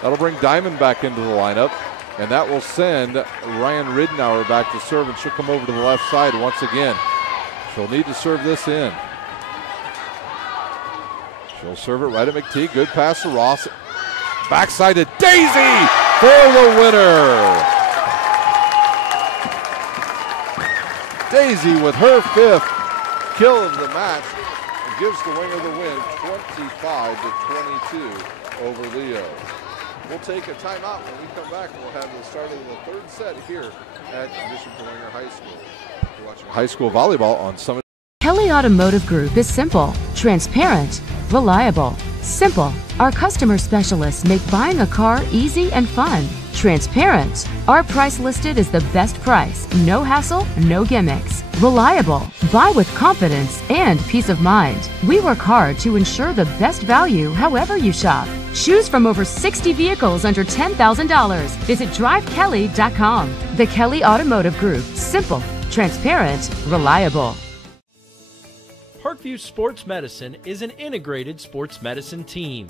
That'll bring Diamond back into the lineup, and that will send Ryan Ridnour back to serve, and she'll come over to the left side once again. She'll need to serve this in. She'll serve it right at McTeague. Good pass to Ross. Backside to Daisy for the winner. Daisy with her 5th kill of the match and gives Dwegner the win, 25-22 over Leo. We'll take a timeout. When we come back, we'll have the start of the 3rd set here at Bishop Dwegner High School. You're watching high school volleyball on Summit. Kelly Automotive Group is simple, transparent, reliable. Simple. Our customer specialists make buying a car easy and fun. Transparent. Our price listed is the best price. No hassle, no gimmicks. Reliable. Buy with confidence and peace of mind. We work hard to ensure the best value however you shop. Choose from over 60 vehicles under $10,000. Visit drivekelly.com. The Kelly Automotive Group. Simple, transparent, reliable. Parkview Sports Medicine is an integrated sports medicine team.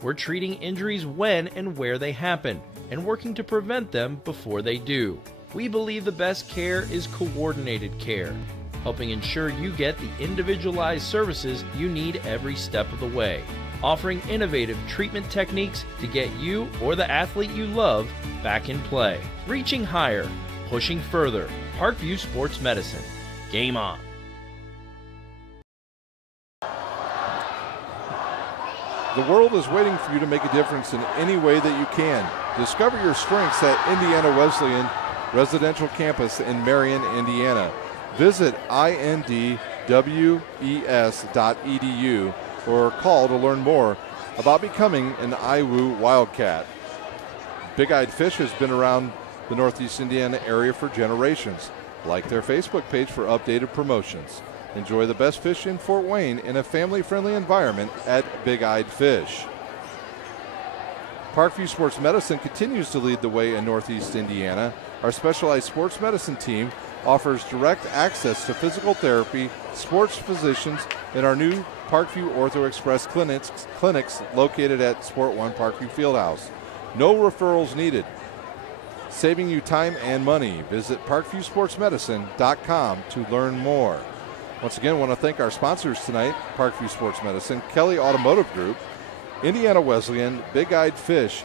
We're treating injuries when and where they happen and working to prevent them before they do. We believe the best care is coordinated care, helping ensure you get the individualized services you need every step of the way, offering innovative treatment techniques to get you or the athlete you love back in play. Reaching higher, pushing further. Parkview Sports Medicine. Game on. The world is waiting for you to make a difference in any way that you can. Discover your strengths at Indiana Wesleyan Residential Campus in Marion, Indiana. Visit indwes.edu or call to learn more about becoming an IWU Wildcat. Big Eyed Fish has been around the Northeast Indiana area for generations. Like their Facebook page for updated promotions. Enjoy the best fish in Fort Wayne in a family-friendly environment at Big Eyed Fish. Parkview Sports Medicine continues to lead the way in Northeast Indiana. Our specialized sports medicine team offers direct access to physical therapy, sports physicians, and our new Parkview Ortho Express clinics located at Sport One Parkview Fieldhouse. No referrals needed, saving you time and money. Visit parkviewsportsmedicine.com to learn more. Once again, I want to thank our sponsors tonight, Parkview Sports Medicine, Kelly Automotive Group, Indiana Wesleyan, Big Eyed Fish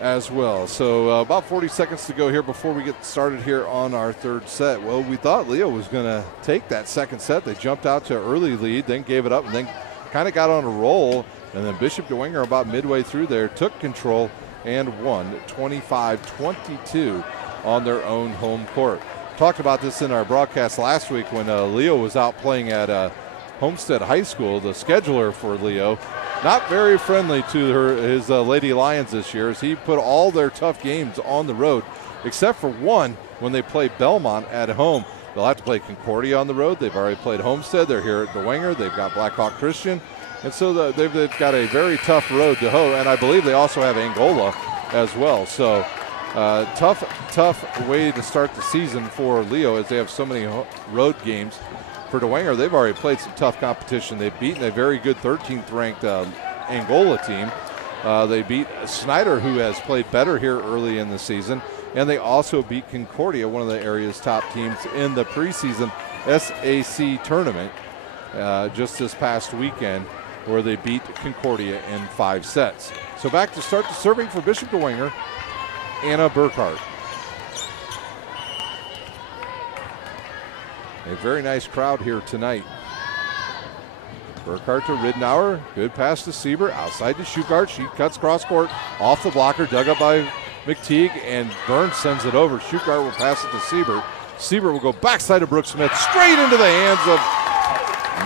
as well. So about 40 seconds to go here before we get started here on our 3rd set. Well, we thought Leo was going to take that 2nd set. They jumped out to an early lead, then gave it up, and then kind of got on a roll. And then Bishop Dwegner about midway through there took control and won 25-22 on their own home court. Talked about this in our broadcast last week when Leo was out playing at Homestead High School. The scheduler for Leo, not very friendly to his Lady Lions this year, as he put all their tough games on the road, except for one when they play Belmont at home. They'll have to play Concordia on the road. They've already played Homestead. They're here at Dwegner. They've got Blackhawk Christian. And so they've got a very tough road to hoe. And I believe they also have Angola as well. So tough way to start the season for Leo, as they have so many road games. For Dwegner, they've already played some tough competition. They've beaten a very good 13th ranked Angola team. They beat Snyder, who has played better here early in the season. And they also beat Concordia, one of the area's top teams, in the preseason SAC tournament just this past weekend, where they beat Concordia in 5 sets. So back to start the serving for Bishop Dwegner, Anna Burkhart. A very nice crowd here tonight. Burkhart to Ridnour. Good pass to Siebert. Outside to Shugart. She cuts cross court. Off the blocker. Dug up by McTeague. And Burns sends it over. Shugart will pass it to Siebert. Siebert will go backside to Brooke Smith. Straight into the hands of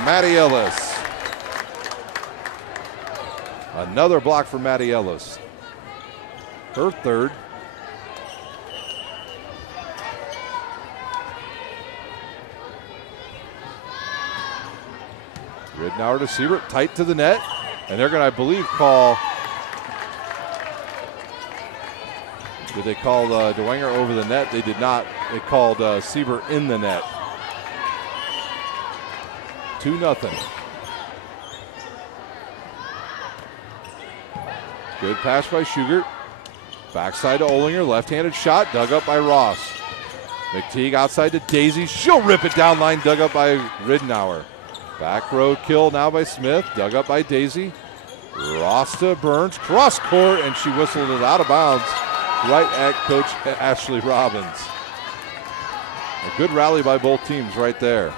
Maddie Ellis. Another block for Maddie Ellis. Her 3rd. Ridnour to Siebert, tight to the net, and they're going to, I believe, call Did they call Dwegner over the net? They did not. They called Sieber in the net. 2-0. Good pass by Schugert. Backside to Olinger. Left-handed shot. Dug up by Ross. McTeague outside to Daisy. She'll rip it down line. Dug up by Ridenour. Back row kill now by Smith. Dug up by Daisy. Ross to Burns. Cross court, and she whistled it out of bounds right at Coach Ashley Robbins. A good rally by both teams right there.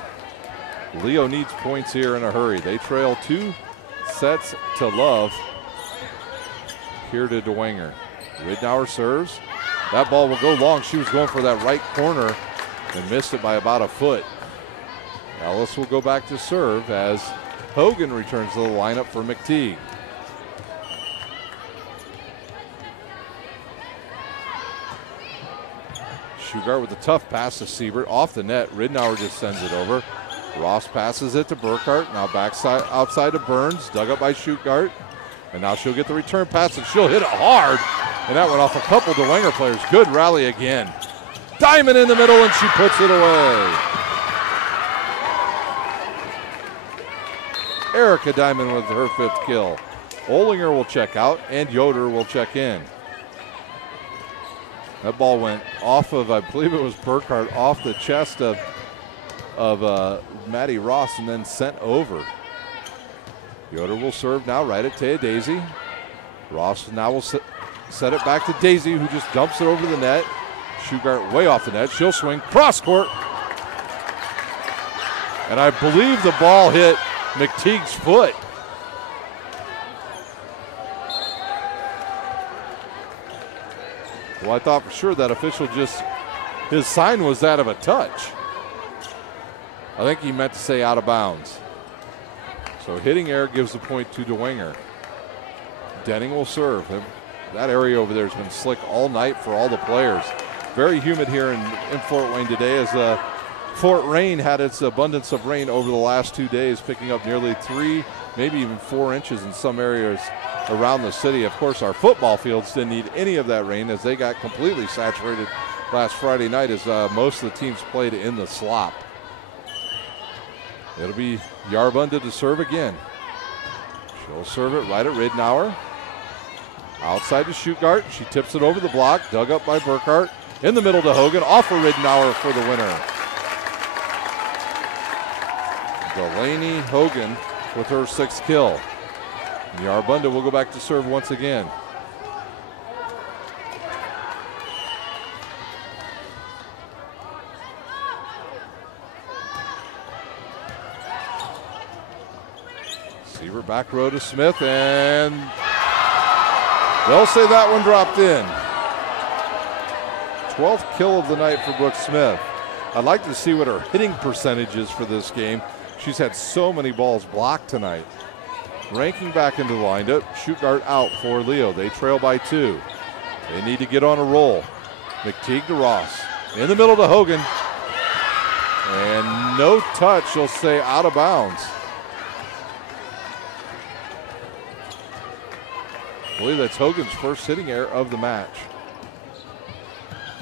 Leo needs points here in a hurry. They trail 2-0 here to Dwegner. Ridenour serves. That ball will go long. She was going for that right corner and missed it by about a foot. Ellis will go back to serve as Hogan returns to the lineup for McTeague. Shugart with a tough pass to Siebert. Off the net, Ridenour just sends it over. Ross passes it to Burkhart. Now backside, outside to Burns. Dug up by Shugart. And now she'll get the return pass and she'll hit it hard. And that went off a couple Dwegner players. Good rally again. Diamond in the middle and she puts it away. Erica Diamond with her 5th kill. Olinger will check out and Yoder will check in. That ball went off of, I believe it was Burkhart, off the chest of Maddie Ross and then sent over. Yoder will serve now right at Taya Daisy. Ross now will set it back to Daisy, who just dumps it over the net. Shugart way off the net. She'll swing cross court. And I believe the ball hit McTeague's foot. Well, I thought for sure that official his sign was that of a touch. I think he meant to say out of bounds. So hitting error gives the point to Dwegner. Denning will serve. That area over there has been slick all night for all the players. Very humid here in Fort Wayne today as Fort Wayne had its abundance of rain over the last 2 days, picking up nearly 3, maybe even 4 inches in some areas around the city. Of course, our football fields didn't need any of that rain as they got completely saturated last Friday night as most of the teams played in the slop. It'll be Yarbunda to serve again. She'll serve it right at Ridenour. Outside to Shugart. She tips it over the block. Dug up by Burkhart. In the middle to Hogan. Off of Ridenour for the winner. Delaney Hogan with her 6th kill. Yarbunda will go back to serve once again. Seaver back row to Smith, and they'll say that one dropped in. 12th kill of the night for Brooke Smith. I'd like to see what her hitting percentage is for this game. She's had so many balls blocked tonight. Ranking back into the windup. Shugart out for Leo. They trail by 2. They need to get on a roll. McTeague to Ross. In the middle to Hogan. And no touch, she'll say out of bounds. I believe that's Hogan's first hitting error of the match.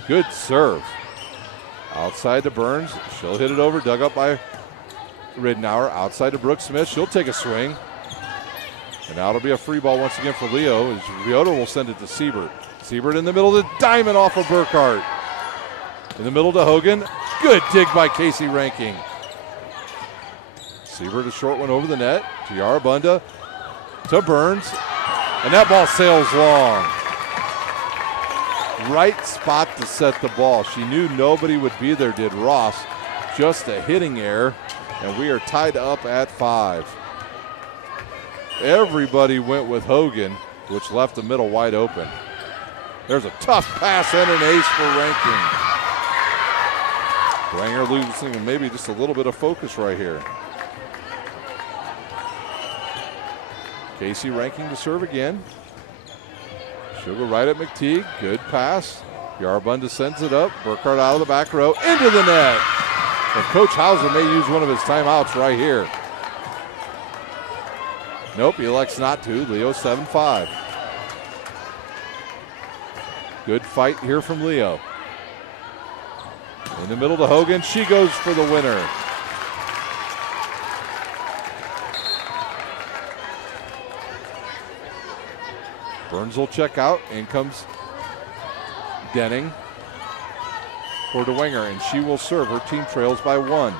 Good serve. Outside to Burns. She'll hit it over. Dug up by Ridenour. Outside to Brooke Smith. She'll take a swing. And now it'll be a free ball once again for Leo as Riota will send it to Siebert. Siebert in the middle to Diamond off of Burkhart. In the middle to Hogan. Good dig by Casey Ranking. Siebert a short one over the net to Yarbunda to Burns. And that ball sails long. Right spot to set the ball. She knew nobody would be there, did Ross. Just a hitting error. And we are tied up at 5. Everybody went with Hogan, which left the middle wide open. There's a tough pass and an ace for Ranking. Dwegner losing maybe just a little bit of focus right here. Casey Ranking to serve again. She'll go right at McTeague. Good pass. Yarbunda sends it up. Burkhart out of the back row. Into the net. And Coach Hauser may use one of his timeouts right here. Nope, he elects not to. Leo 7-5. Good fight here from Leo. In the middle to Hogan. She goes for the winner. Burns will check out. In comes Denning for Dwegner, and she will serve. Her team trails by 1.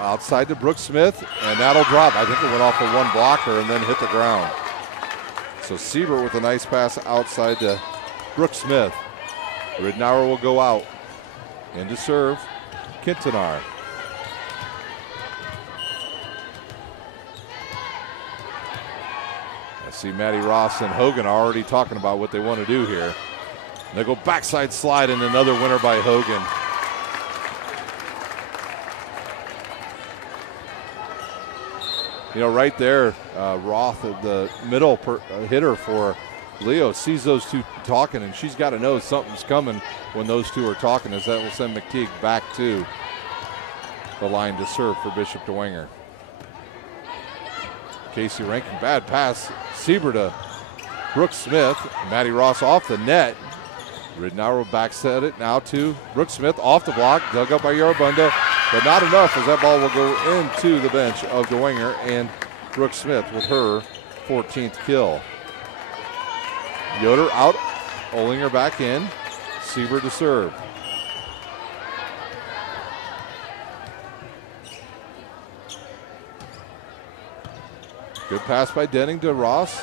Outside to Brooke Smith, and that'll drop. I think it went off of one blocker and then hit the ground. So Siebert with a nice pass outside to Brooke Smith. Ridnour will go out. And to serve, Kintanar. I see Maddie Ross and Hogan already talking about what they want to do here. And they go backside slide, and another winner by Hogan. You know, right there, Roth, the middle hitter for Leo, sees those two talking, and she's got to know something's coming when those two are talking, as that will send McTeague back to the line to serve for Bishop Dwegner. Casey Rankin, bad pass. Siebert to Brooke Smith. Maddie Ross off the net. Ridnour backset it now to Brooke Smith off the block, dug up by Yorabunda, but not enough, as that ball will go into the bench of Dwegner, and Brooke Smith with her 14th kill. Yoder out, Olinger back in, Siebert to serve. Good pass by Denning to Ross.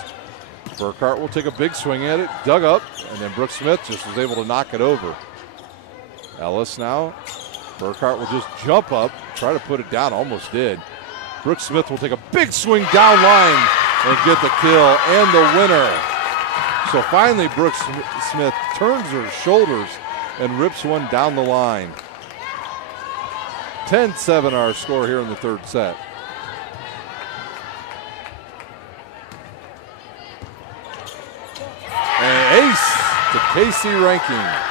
Burkhart will take a big swing at it, dug up, and then Brooke Smith just was able to knock it over. Ellis now. Burkhart will just jump up, try to put it down, almost did. Brooke Smith will take a big swing down line and get the kill and the winner. So finally Brooke Smith turns her shoulders and rips one down the line. 10-7 our score here in the third set. And ace to Casey Rankin.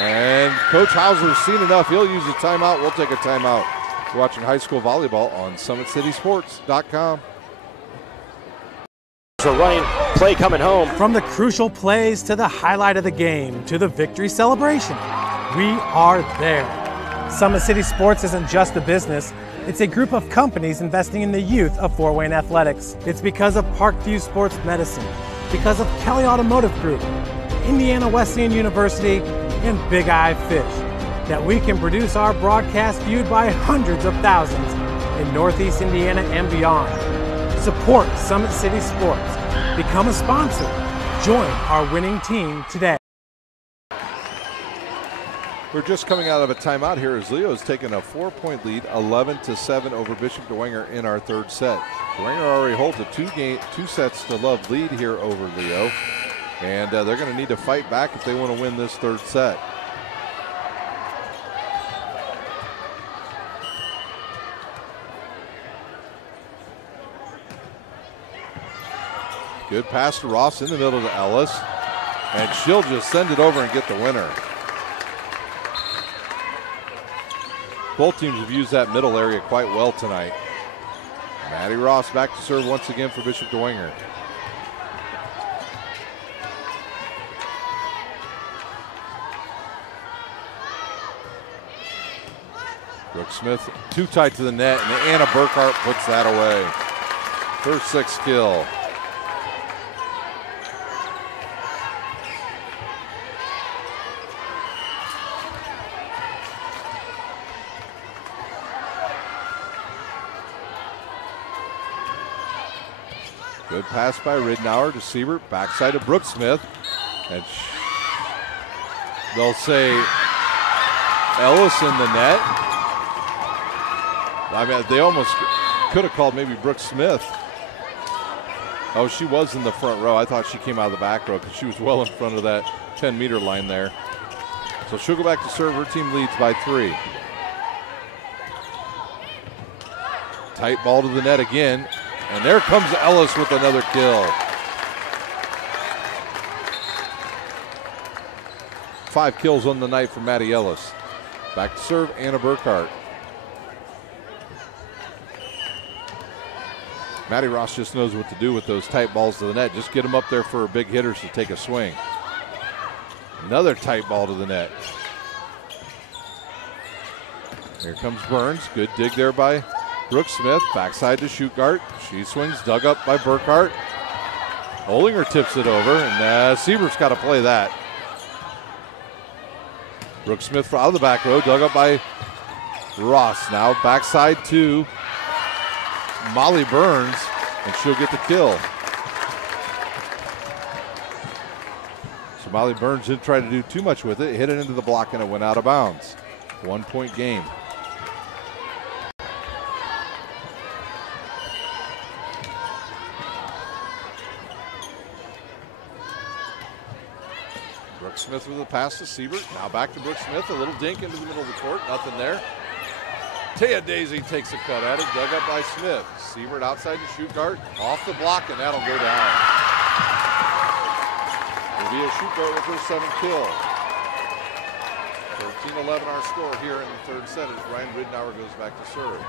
And Coach Hauser's seen enough. He'll use a timeout. We'll take a timeout. You're watching high school volleyball on SummitCitySports.com. There's a running play coming home. From the crucial plays to the highlight of the game to the victory celebration, we are there. Summit City Sports isn't just a business. It's a group of companies investing in the youth of Fort Wayne athletics. It's because of Parkview Sports Medicine, because of Kelly Automotive Group, Indiana Wesleyan University, and Big Eye Fish, that we can produce our broadcast viewed by hundreds of thousands in Northeast Indiana and beyond. Support Summit City Sports. Become a sponsor. Join our winning team today. We're just coming out of a timeout here as Leo's taken a 4-point lead, 11-7 over Bishop Dwegner in our third set. Dwegner already holds a two sets to love lead here over Leo. And they're going to need to fight back if they want to win this third set. Good pass to Ross in the middle to Ellis. And she'll just send it over and get the winner. Both teams have used that middle area quite well tonight. Maddie Ross back to serve once again for Bishop Dwegner. Brooke Smith too tight to the net, and Anna Burkhart puts that away. Her 6th kill. Good pass by Ridnour to Siebert, backside to Brooke Smith. And they'll say Ellis in the net. I mean, they almost could have called maybe Brooke Smith. Oh, she was in the front row. I thought she came out of the back row because she was well in front of that 10-meter line there. So she'll go back to serve. Her team leads by 3. Tight ball to the net again. And there comes Ellis with another kill. 5 kills on the night for Maddie Ellis. Back to serve, Anna Burkhart. Maddie Ross just knows what to do with those tight balls to the net. Just get them up there for big hitters to take a swing. Another tight ball to the net. Here comes Burns. Good dig there by Brooke Smith. Backside to Schuchart. She swings, dug up by Burkhart. Olinger tips it over, and Siebert's got to play that. Brooke Smith out of the back row, dug up by Ross. Now backside to Molly Burns, and she'll get the kill. So Molly Burns didn't try to do too much with it. Hit it into the block, and it went out of bounds. 1 point game. Brooke Smith with a pass to Siebert. Now back to Brooke Smith. A little dink into the middle of the court. Nothing there. Taya Daisy takes a cut at it. Dug up by Smith. Siebert outside to Schuchart. Off the block, and that'll go down. It'll be a Schuchart with her 7th kill. 13-11 our score here in the third set as Ryan Ridnour goes back to serve.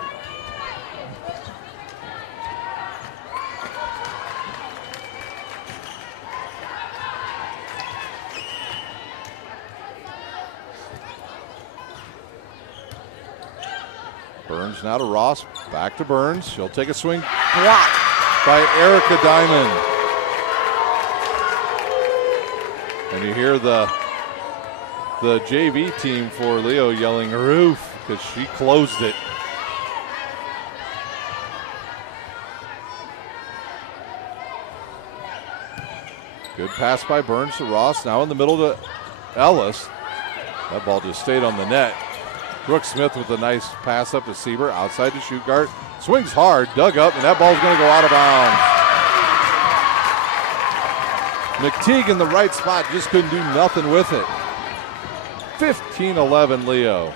Burns now to Ross, back to Burns. She'll take a swing. Blocked by Erica Diamond. And you hear the JV team for Leo yelling roof because she closed it. Good pass by Burns to Ross. Now in the middle to Ellis. That ball just stayed on the net. Brooke Smith with a nice pass up to Siebert, outside to Schuchart. Swings hard, dug up, and that ball's going to go out of bounds. McTeague in the right spot, just couldn't do nothing with it. 15-11 Leo.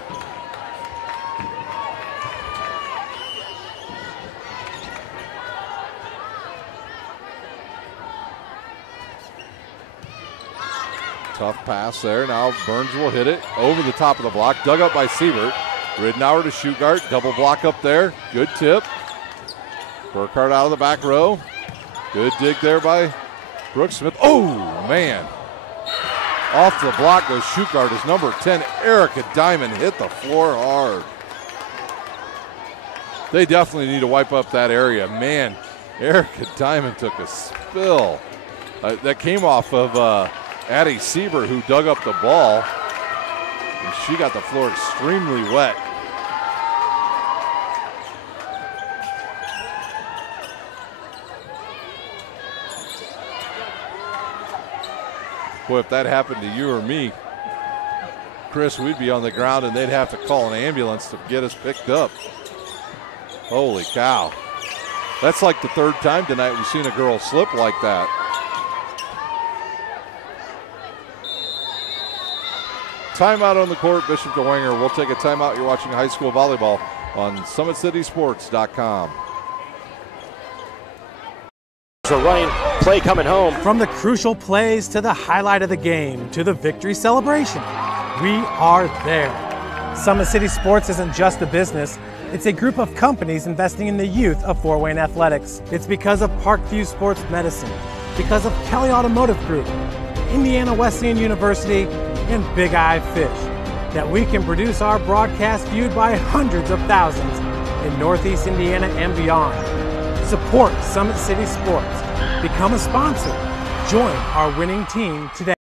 Tough pass there. Now Burns will hit it over the top of the block. Dug up by Siebert. Ridnour to Schuchart. Double block up there. Good tip. Burkhart out of the back row. Good dig there by Brooke Smith. Oh, man. Off the block goes Schuchart as number 10, Erica Diamond, hit the floor hard. They definitely need to wipe up that area. Man, Erica Diamond took a spill. That came off of Addie Siebert, who dug up the ball, and she got the floor extremely wet. Boy, if that happened to you or me, Chris, we'd be on the ground and they'd have to call an ambulance to get us picked up. Holy cow. That's like the third time tonight we've seen a girl slip like that. Timeout on the court, Bishop Dwegner. We'll take a timeout. You're watching high school volleyball on SummitCitySports.com. So running play coming home. From the crucial plays to the highlight of the game to the victory celebration, we are there. Summit City Sports isn't just a business. It's a group of companies investing in the youth of Fort Wayne athletics. It's because of Parkview Sports Medicine, because of Kelly Automotive Group, Indiana Wesleyan University, and Big Eye Fish that we can produce our broadcast viewed by hundreds of thousands in Northeast Indiana and beyond. Support Summit City Sports. Become a sponsor. Join our winning team today.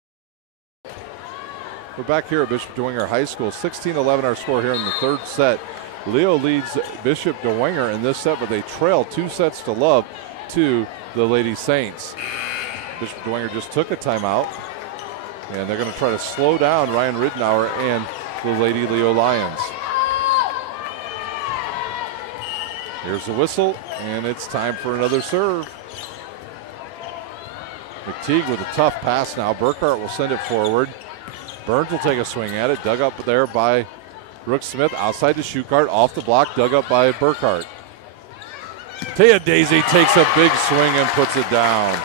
We're back here at Bishop Dwenger High School. 16-11 our score here in the third set. Leo leads Bishop Dwenger in this set, but they trail 2-0 to the Lady Saints. Bishop Dwenger just took a timeout, and they're going to try to slow down Ryan Ridnour and the Lady Leo Lions. Here's the whistle, and it's time for another serve. McTeague with a tough pass now. Burkhart will send it forward. Burns will take a swing at it. Dug up there by Brooke Smith. Outside to Schuchart. Off the block. Dug up by Burkhart. Taya Daisy takes a big swing and puts it down.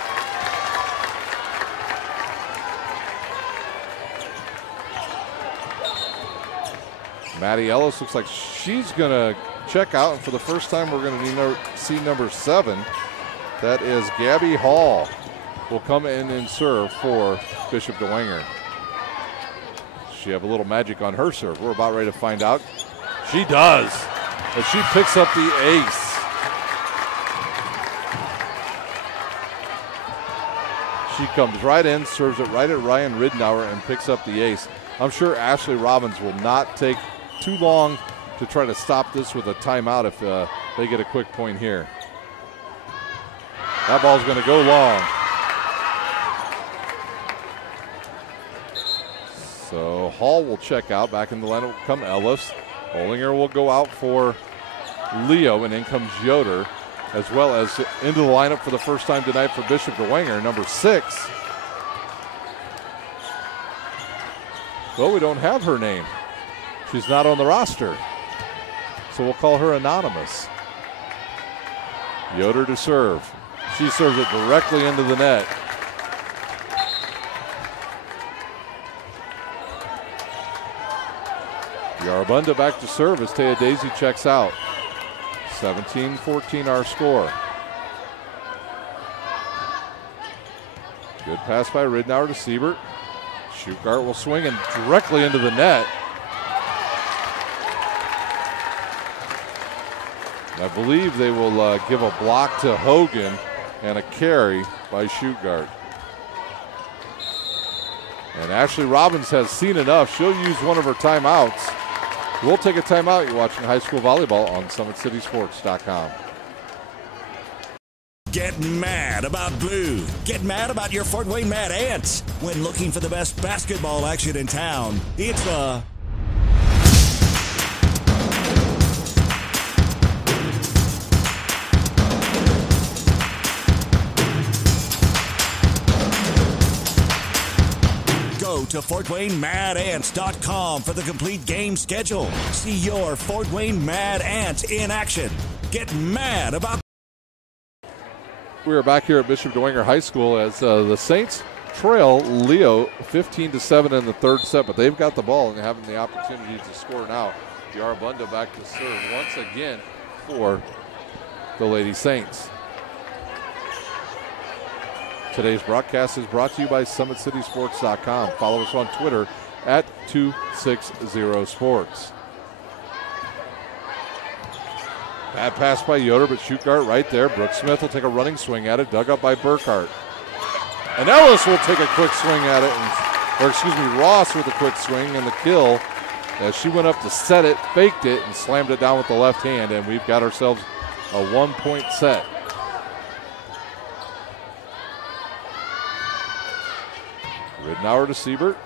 Maddie Ellis looks like she's going to check out, and for the first time we're going to see number 7. That is Gabby Hall will come in and serve for Bishop Dwegner. She have a little magic on her serve. We're about ready to find out. She does, and she picks up the ace. She comes right in, serves it right at Ryan Ridenour, and picks up the ace. I'm sure Ashley Robbins will not take too long to try to stop this with a timeout if they get a quick point here. That ball's going to go long. So Hall will check out. Back in the lineup will come Ellis. Bollinger will go out for Leo, and in comes Yoder, as well as into the lineup for the first time tonight for Bishop Dwegner, number 6. Well, we don't have her name. She's not on the roster, so we'll call her anonymous. Yoder to serve. She serves it directly into the net. Yarabunda back to serve as Taya Daisy checks out. 17-14 our score. Good pass by Ridenour to Siebert. Schuchart will swing and directly into the net. I believe they will give a block to Hogan and a carry by Schuchart. And Ashley Robbins has seen enough. She'll use one of her timeouts. We'll take a timeout. You're watching high school volleyball on SummitCitySports.com. Get mad about blue. Get mad about your Fort Wayne Mad Ants. When looking for the best basketball action in town, it's Go to FortWayneMadAnts.com for the complete game schedule. See your Fort Wayne Mad Ants in action. Get mad about. We are back here at Bishop Dwegner High School as the Saints trail Leo 15-7 in the third set, but they've got the ball and having the opportunity to score now. Yarabunda back to serve once again for the Lady Saints. Today's broadcast is brought to you by SummitCitySports.com. Follow us on Twitter at 260sports. Bad pass by Yoder, but Schuchart right there. Brooke Smith will take a running swing at it, dug up by Burkhart. And Ellis will take a quick swing at it, Ross with a quick swing and the kill as she went up to set it, faked it, and slammed it down with the left hand, and we've got ourselves a 1-point set. Ridenour to Siebert.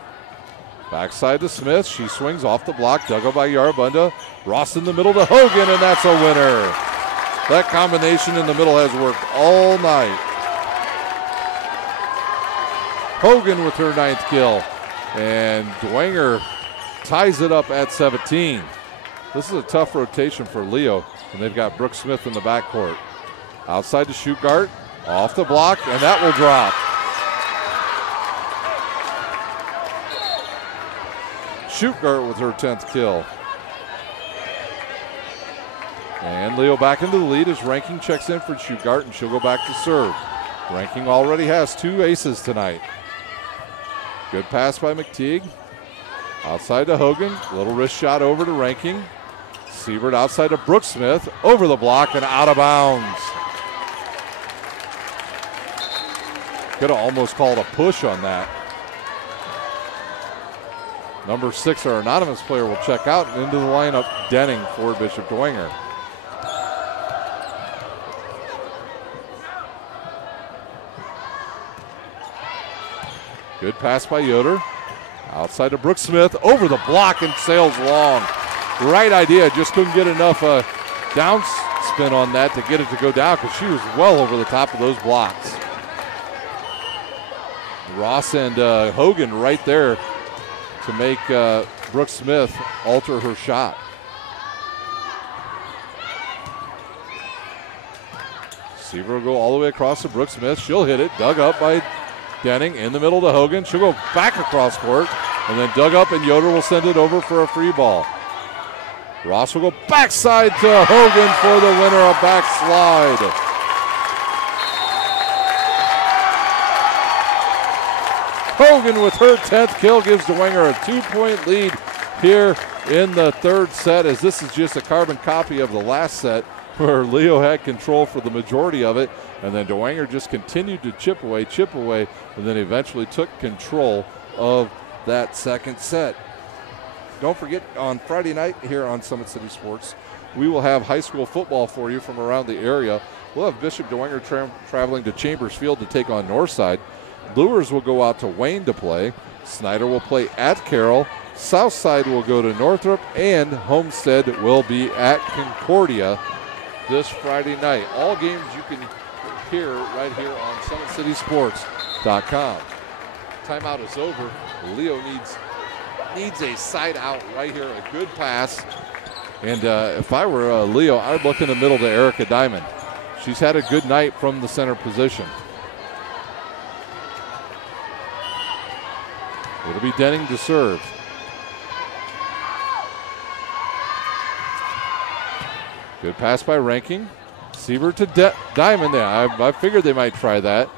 Backside to Smith. She swings off the block. Dug up by Yarabunda. Ross in the middle to Hogan, and that's a winner. That combination in the middle has worked all night. Hogan with her 9th kill. And Dwegner ties it up at 17. This is a tough rotation for Leo, and they've got Brooke Smith in the backcourt. Outside to Schuchart. Off the block, and that will drop. Schuchart with her 10th kill. And Leo back into the lead as Ranking checks in for Schuchart, and she'll go back to serve. Ranking already has 2 aces tonight. Good pass by McTeague. Outside to Hogan. Little wrist shot over to Ranking. Siebert outside to Brooke Smith. Over the block and out of bounds. Could have almost called a push on that. Number 6, our anonymous player, will check out, and into the lineup, Denning for Bishop Dwegner. Good pass by Yoder. Outside to Brooke Smith, over the block and sails long. Right idea, just couldn't get enough down spin on that to get it to go down because she was well over the top of those blocks. Ross and Hogan right there to make Brooke Smith alter her shot. Seaver will go all the way across to Brooke Smith. She'll hit it, dug up by Denning in the middle to Hogan. She'll go back across court and then dug up, and Yoder will send it over for a free ball. Ross will go backside to Hogan for the winner, a backslide. Hogan with her 10th kill gives Dwegner a 2-point lead here in the third set, as this is just a carbon copy of the last set where Leo had control for the majority of it, and then Dwegner just continued to chip away, and then eventually took control of that second set. Don't forget, on Friday night here on Summit City Sports, we will have high school football for you from around the area. We'll have Bishop Dwegner traveling to Chambers Field to take on Northside. Lures will go out to Wayne to play. Snyder will play at Carroll. Southside will go to Northrop, and Homestead will be at Concordia this Friday night. All games you can hear right here on SummitCitySports.com. Timeout is over. Leo needs a side out right here, a good pass. And if I were Leo, I'd look in the middle to Erica Diamond. She's had a good night from the center position. It'll be Denning to serve. Good pass by Ranking. Siebert to Diamond. I figured they might try that.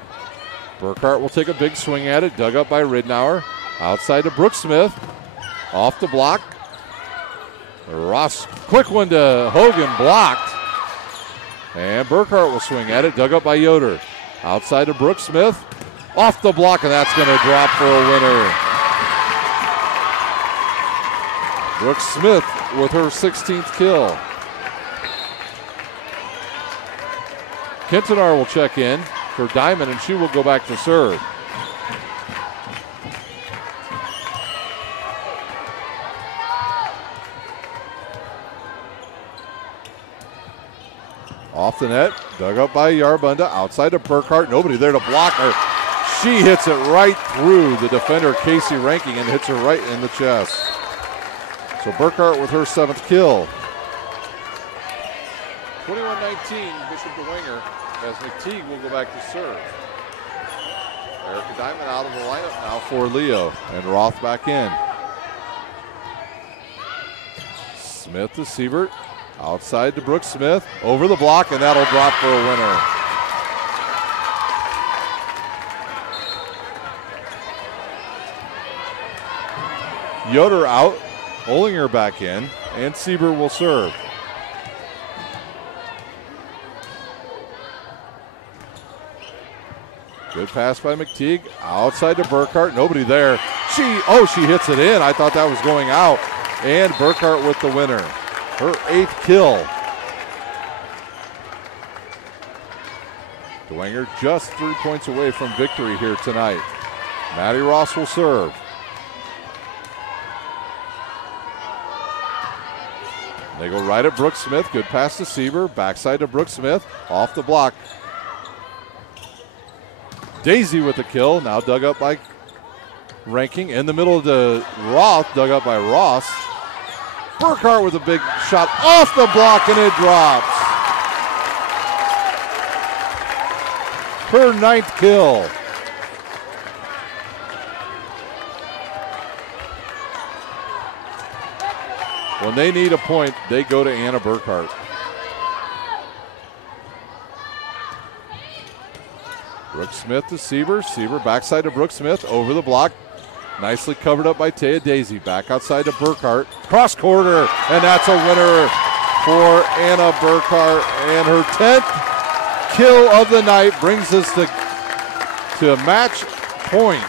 Burkhart will take a big swing at it. Dug up by Ridnour. Outside to Brooke Smith. Off the block. Ross, quick one to Hogan, blocked. And Burkhart will swing at it. Dug up by Yoder. Outside to Brooke Smith. Off the block, and that's going to drop for a winner. Brooke Smith with her 16th kill. Kintanar will check in for Diamond, and she will go back to serve. Off the net, dug up by Yarbunda, outside of Burkhart. Nobody there to block her. She hits it right through the defender, Casey Ranking, and hits her right in the chest. So Burkhart with her 7th kill. 21-19, Bishop Dwegner, as McTeague will go back to serve. Erica Diamond out of the lineup now for Leo, and Roth back in. Smith to Siebert, outside to Brooke Smith, over the block, and that'll drop for a winner. Yoder out, Olinger back in, and Siebert will serve. Good pass by McTeague, outside to Burkhart, nobody there. She hits it in. I thought that was going out. And Burkhart with the winner, her 8th kill. Dwegner just 3 points away from victory here tonight. Maddie Ross will serve. They go right at Brooke Smith. Good pass to Sieber. Backside to Brooke Smith. Off the block. Daisy with the kill. Now dug up by Ranking. In the middle of the Roth. Dug up by Ross. Burkhart with a big shot off the block, and it drops. Her 9th kill. When they need a point, they go to Anna Burkhart. Brooke Smith to Sieber. Sieber backside to Brooke Smith. Over the block. Nicely covered up by Taya Daisy. Back outside to Burkhart. Cross quarter. And that's a winner for Anna Burkhart. And her 10th kill of the night brings us to match point.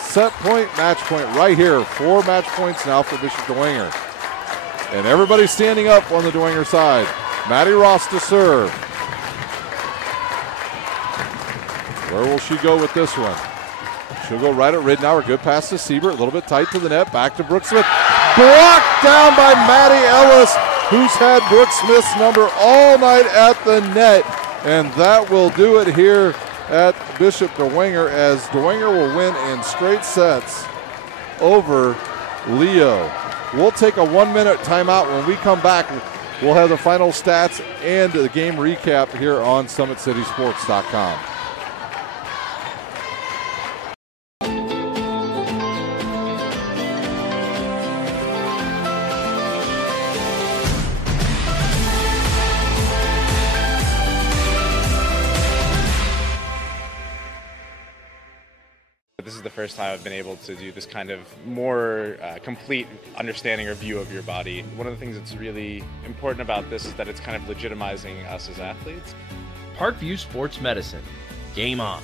Set point, match point right here. 4 match points now for Bishop Dwegner. And everybody standing up on the Dwegner side. Maddie Ross to serve. Where will she go with this one? She'll go right at Ridnour. Good pass to Siebert. A little bit tight to the net. Back to Brooke Smith. Blocked down by Maddie Ellis, who's had Brooke Smith's number all night at the net. And that will do it here at Bishop Dwegner, as Dwegner will win in straight sets over Leo. We'll take a 1-minute timeout. When we come back, we'll have the final stats and the game recap here on SummitCitySports.com. the first time I've been able to do this kind of more complete understanding or view of your body. One of the things that's really important about this is that it's kind of legitimizing us as athletes. Parkview Sports Medicine. Game on.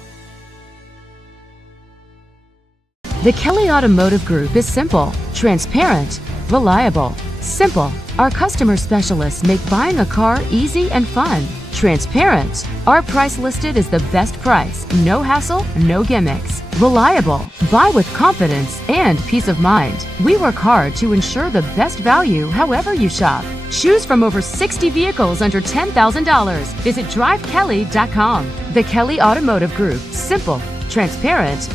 The Kelly Automotive Group is simple, transparent, reliable. Simple. Our customer specialists make buying a car easy and fun. Transparent. Our price listed is the best price. No hassle, no gimmicks. Reliable. Buy with confidence and peace of mind. We work hard to ensure the best value however you shop. Choose from over 60 vehicles under $10,000. Visit drivekelly.com. The Kelly Automotive Group. Simple, transparent.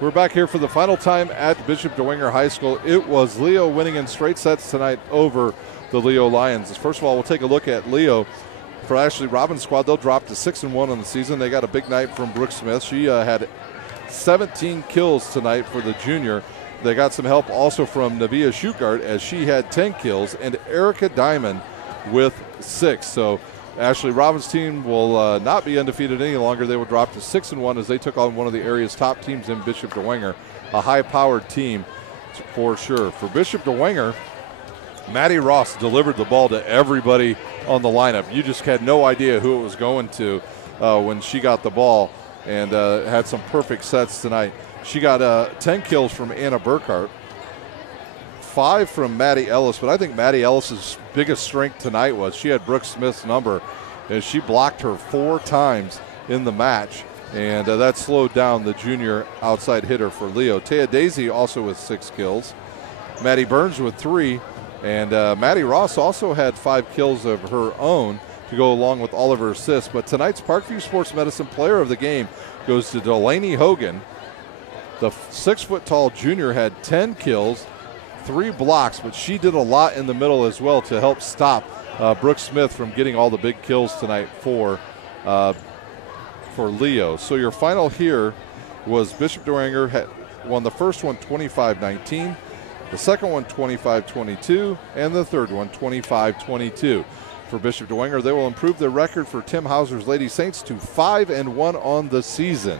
We're back here for the final time at Bishop Dwegner High School. It was Leo winning in straight sets tonight over the Leo Lions. First of all, we'll take a look at Leo. For Ashley Robbins' squad, they'll drop to 6-1 on the season. They got a big night from Brooke Smith. She had 17 kills tonight for the junior. They got some help also from Navia Shugart as she had 10 kills, and Erica Diamond with 6. So Ashley Robbins' team will not be undefeated any longer. They will drop to 6-1 as they took on one of the area's top teams in Bishop Dwegner, a high-powered team for sure. For Bishop Dwegner, Maddie Ross delivered the ball to everybody on the lineup. You just had no idea who it was going to when she got the ball, and had some perfect sets tonight. She got 10 kills from Anna Burkhart, 5 from Maddie Ellis, but I think Maddie Ellis's biggest strength tonight was she had Brooke Smith's number, and she blocked her 4 times in the match, and that slowed down the junior outside hitter for Leo. Taya Daisy also with 6 kills, Maddie Burns with 3, and Maddie Ross also had 5 kills of her own to go along with all of her assists. But tonight's Parkview Sports Medicine player of the game goes to Delaney Hogan. The 6-foot-tall junior had 10 kills, 3 blocks, but she did a lot in the middle as well to help stop Brooke Smith from getting all the big kills tonight for Leo. So your final here was Bishop Dwegner won the first one 25-19, the second one 25-22, and the third one 25-22. For Bishop Dwegner, they will improve their record for Tim Hauser's Lady Saints to 5-1 on the season.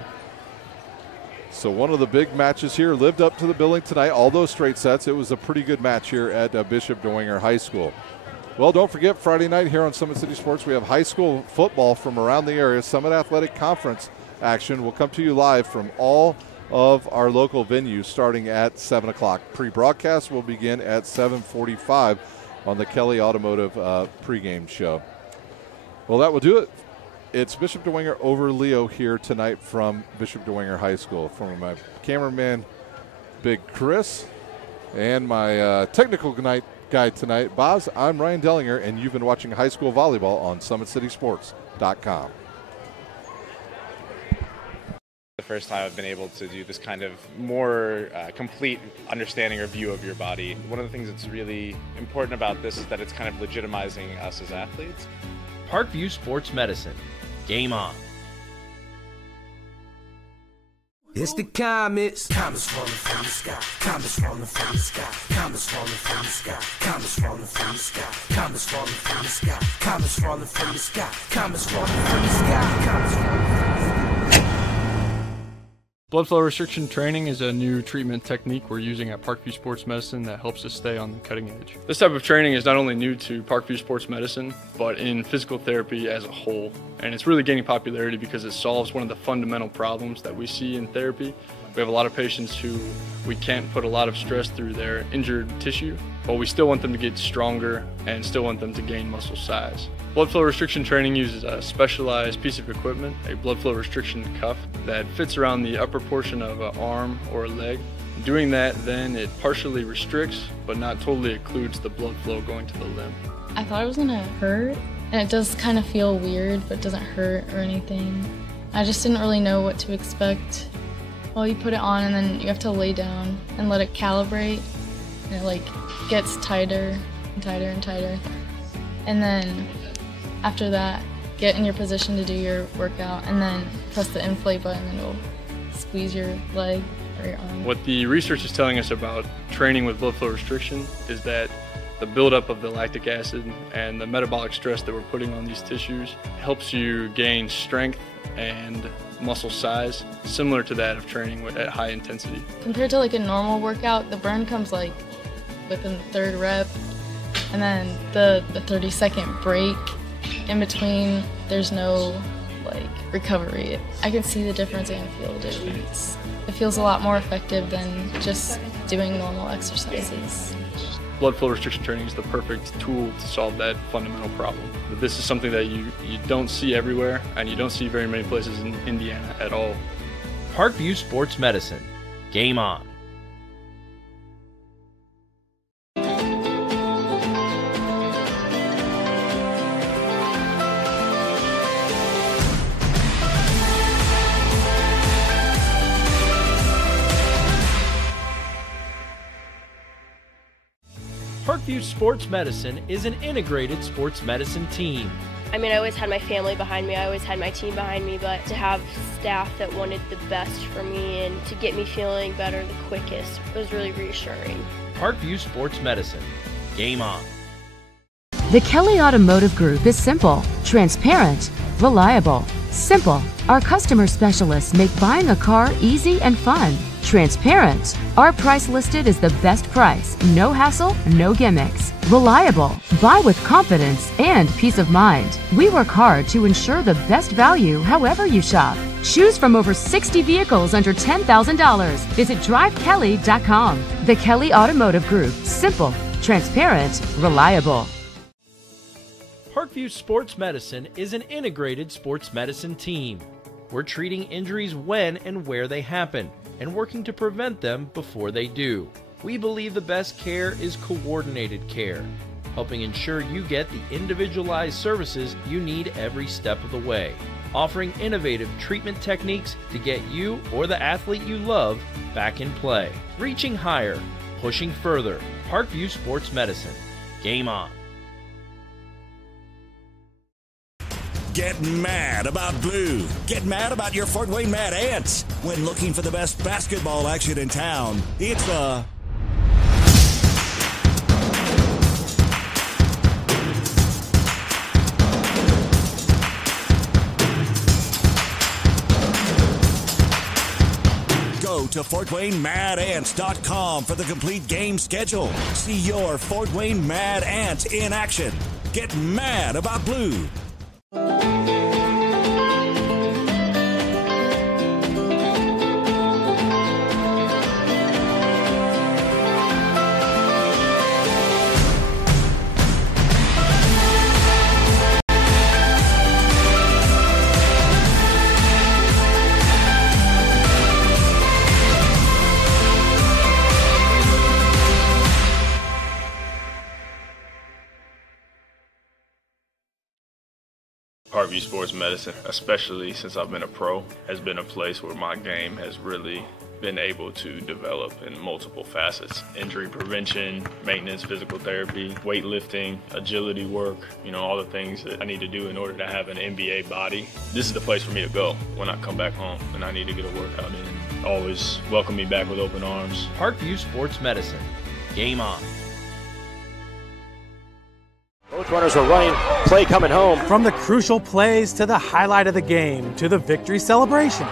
So one of the big matches here lived up to the billing tonight. All those straight sets, it was a pretty good match here at Bishop Dwegner High School. Well, don't forget, Friday night here on Summit City Sports, we have high school football from around the area. Summit Athletic Conference action will come to you live from all of our local venues starting at 7 o'clock. Pre-broadcast will begin at 7:45 on the Kelly Automotive pregame show. Well, that will do it. It's Bishop Dwegner over Leo here tonight from Bishop Dwegner High School. From my cameraman, Big Chris, and my technical guy tonight, Boz, I'm Ryan Dellinger, and you've been watching high school volleyball on SummitCitySports.com. The first time I've been able to do this kind of more complete understanding or view of your body. One of the things that's really important about this is that it's kind of legitimizing us as athletes. Parkview Sports Medicine. Game on. It's the comets. Comets falling from the sky. Comets falling from the sky. Comets falling from the sky. Comets falling from the sky. Comets falling from the sky. Comets falling from the sky. Comets falling from the sky. Comets falling from the sky. Blood flow restriction training is a new treatment technique we're using at Parkview Sports Medicine that helps us stay on the cutting edge. This type of training is not only new to Parkview Sports Medicine, but in physical therapy as a whole. And it's really gaining popularity because it solves one of the fundamental problems that we see in therapy. We have a lot of patients who we can't put a lot of stress through their injured tissue, but we still want them to get stronger and still want them to gain muscle size. Blood flow restriction training uses a specialized piece of equipment, a blood flow restriction cuff that fits around the upper portion of an arm or a leg. Doing that, then it partially restricts, but not totally occludes the blood flow going to the limb. I thought it was gonna hurt, and it does kind of feel weird, but doesn't hurt or anything. I just didn't really know what to expect. Well, you put it on and then you have to lay down and let it calibrate, and it like gets tighter and tighter and tighter. And then after that, get in your position to do your workout, and then press the inflate button and it'll squeeze your leg or your arm. What the research is telling us about training with blood flow restriction is that The buildup of the lactic acid and the metabolic stress that we're putting on these tissues helps you gain strength and muscle size, similar to that of training at high intensity. Compared to like a normal workout, the burn comes like within the third rep, and then the 30-second break in between, there's no like recovery. I can see the difference and feel the difference. It feels a lot more effective than just doing normal exercises. Blood flow restriction training is the perfect tool to solve that fundamental problem. But this is something that you don't see everywhere, and you don't see very many places in Indiana at all. Parkview Sports Medicine. Game on. Parkview Sports Medicine is an integrated sports medicine team. I mean, I always had my family behind me, I always had my team behind me, but to have staff that wanted the best for me and to get me feeling better the quickest was really reassuring. Parkview Sports Medicine. Game on. The Kelly Automotive Group is simple, transparent, reliable. Simple. Our customer specialists make buying a car easy and fun. Transparent. Our price listed is the best price. No hassle, no gimmicks. Reliable. Buy with confidence and peace of mind. We work hard to ensure the best value however you shop. Choose from over 60 vehicles under $10,000. Visit drivekelly.com. The Kelly Automotive Group. Simple, transparent, reliable. Parkview Sports Medicine is an integrated sports medicine team. We're treating injuries when and where they happen and working to prevent them before they do. We believe the best care is coordinated care, helping ensure you get the individualized services you need every step of the way, offering innovative treatment techniques to get you or the athlete you love back in play. Reaching higher, pushing further. Parkview Sports Medicine. Game on. Get mad about blue. Get mad about your Fort Wayne Mad Ants. When looking for the best basketball action in town, it's the Go to FortWayneMadAnts.com for the complete game schedule. See your Fort Wayne Mad Ants in action. Get mad about blue. Parkview Sports Medicine, especially since I've been a pro, has been a place where my game has really been able to develop in multiple facets. Injury prevention, maintenance, physical therapy, weightlifting, agility work, all the things that I need to do in order to have an NBA body. This is the place for me to go when I come back home and I need to get a workout in. Always welcome me back with open arms. Parkview Sports Medicine. Game on. Both runners are running, play coming home. From the crucial plays to the highlight of the game to the victory celebration,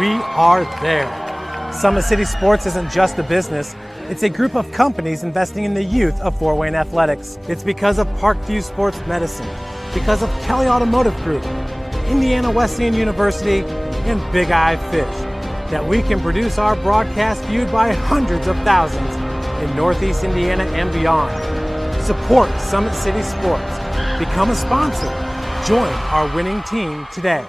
we are there. Summit City Sports isn't just a business, it's a group of companies investing in the youth of Fort Wayne athletics. It's because of Parkview Sports Medicine, because of Kelly Automotive Group, Indiana Wesleyan University, and Big Eye Fish, that we can produce our broadcast viewed by hundreds of thousands in Northeast Indiana and beyond. Support Summit City Sports. Become a sponsor. Join our winning team today.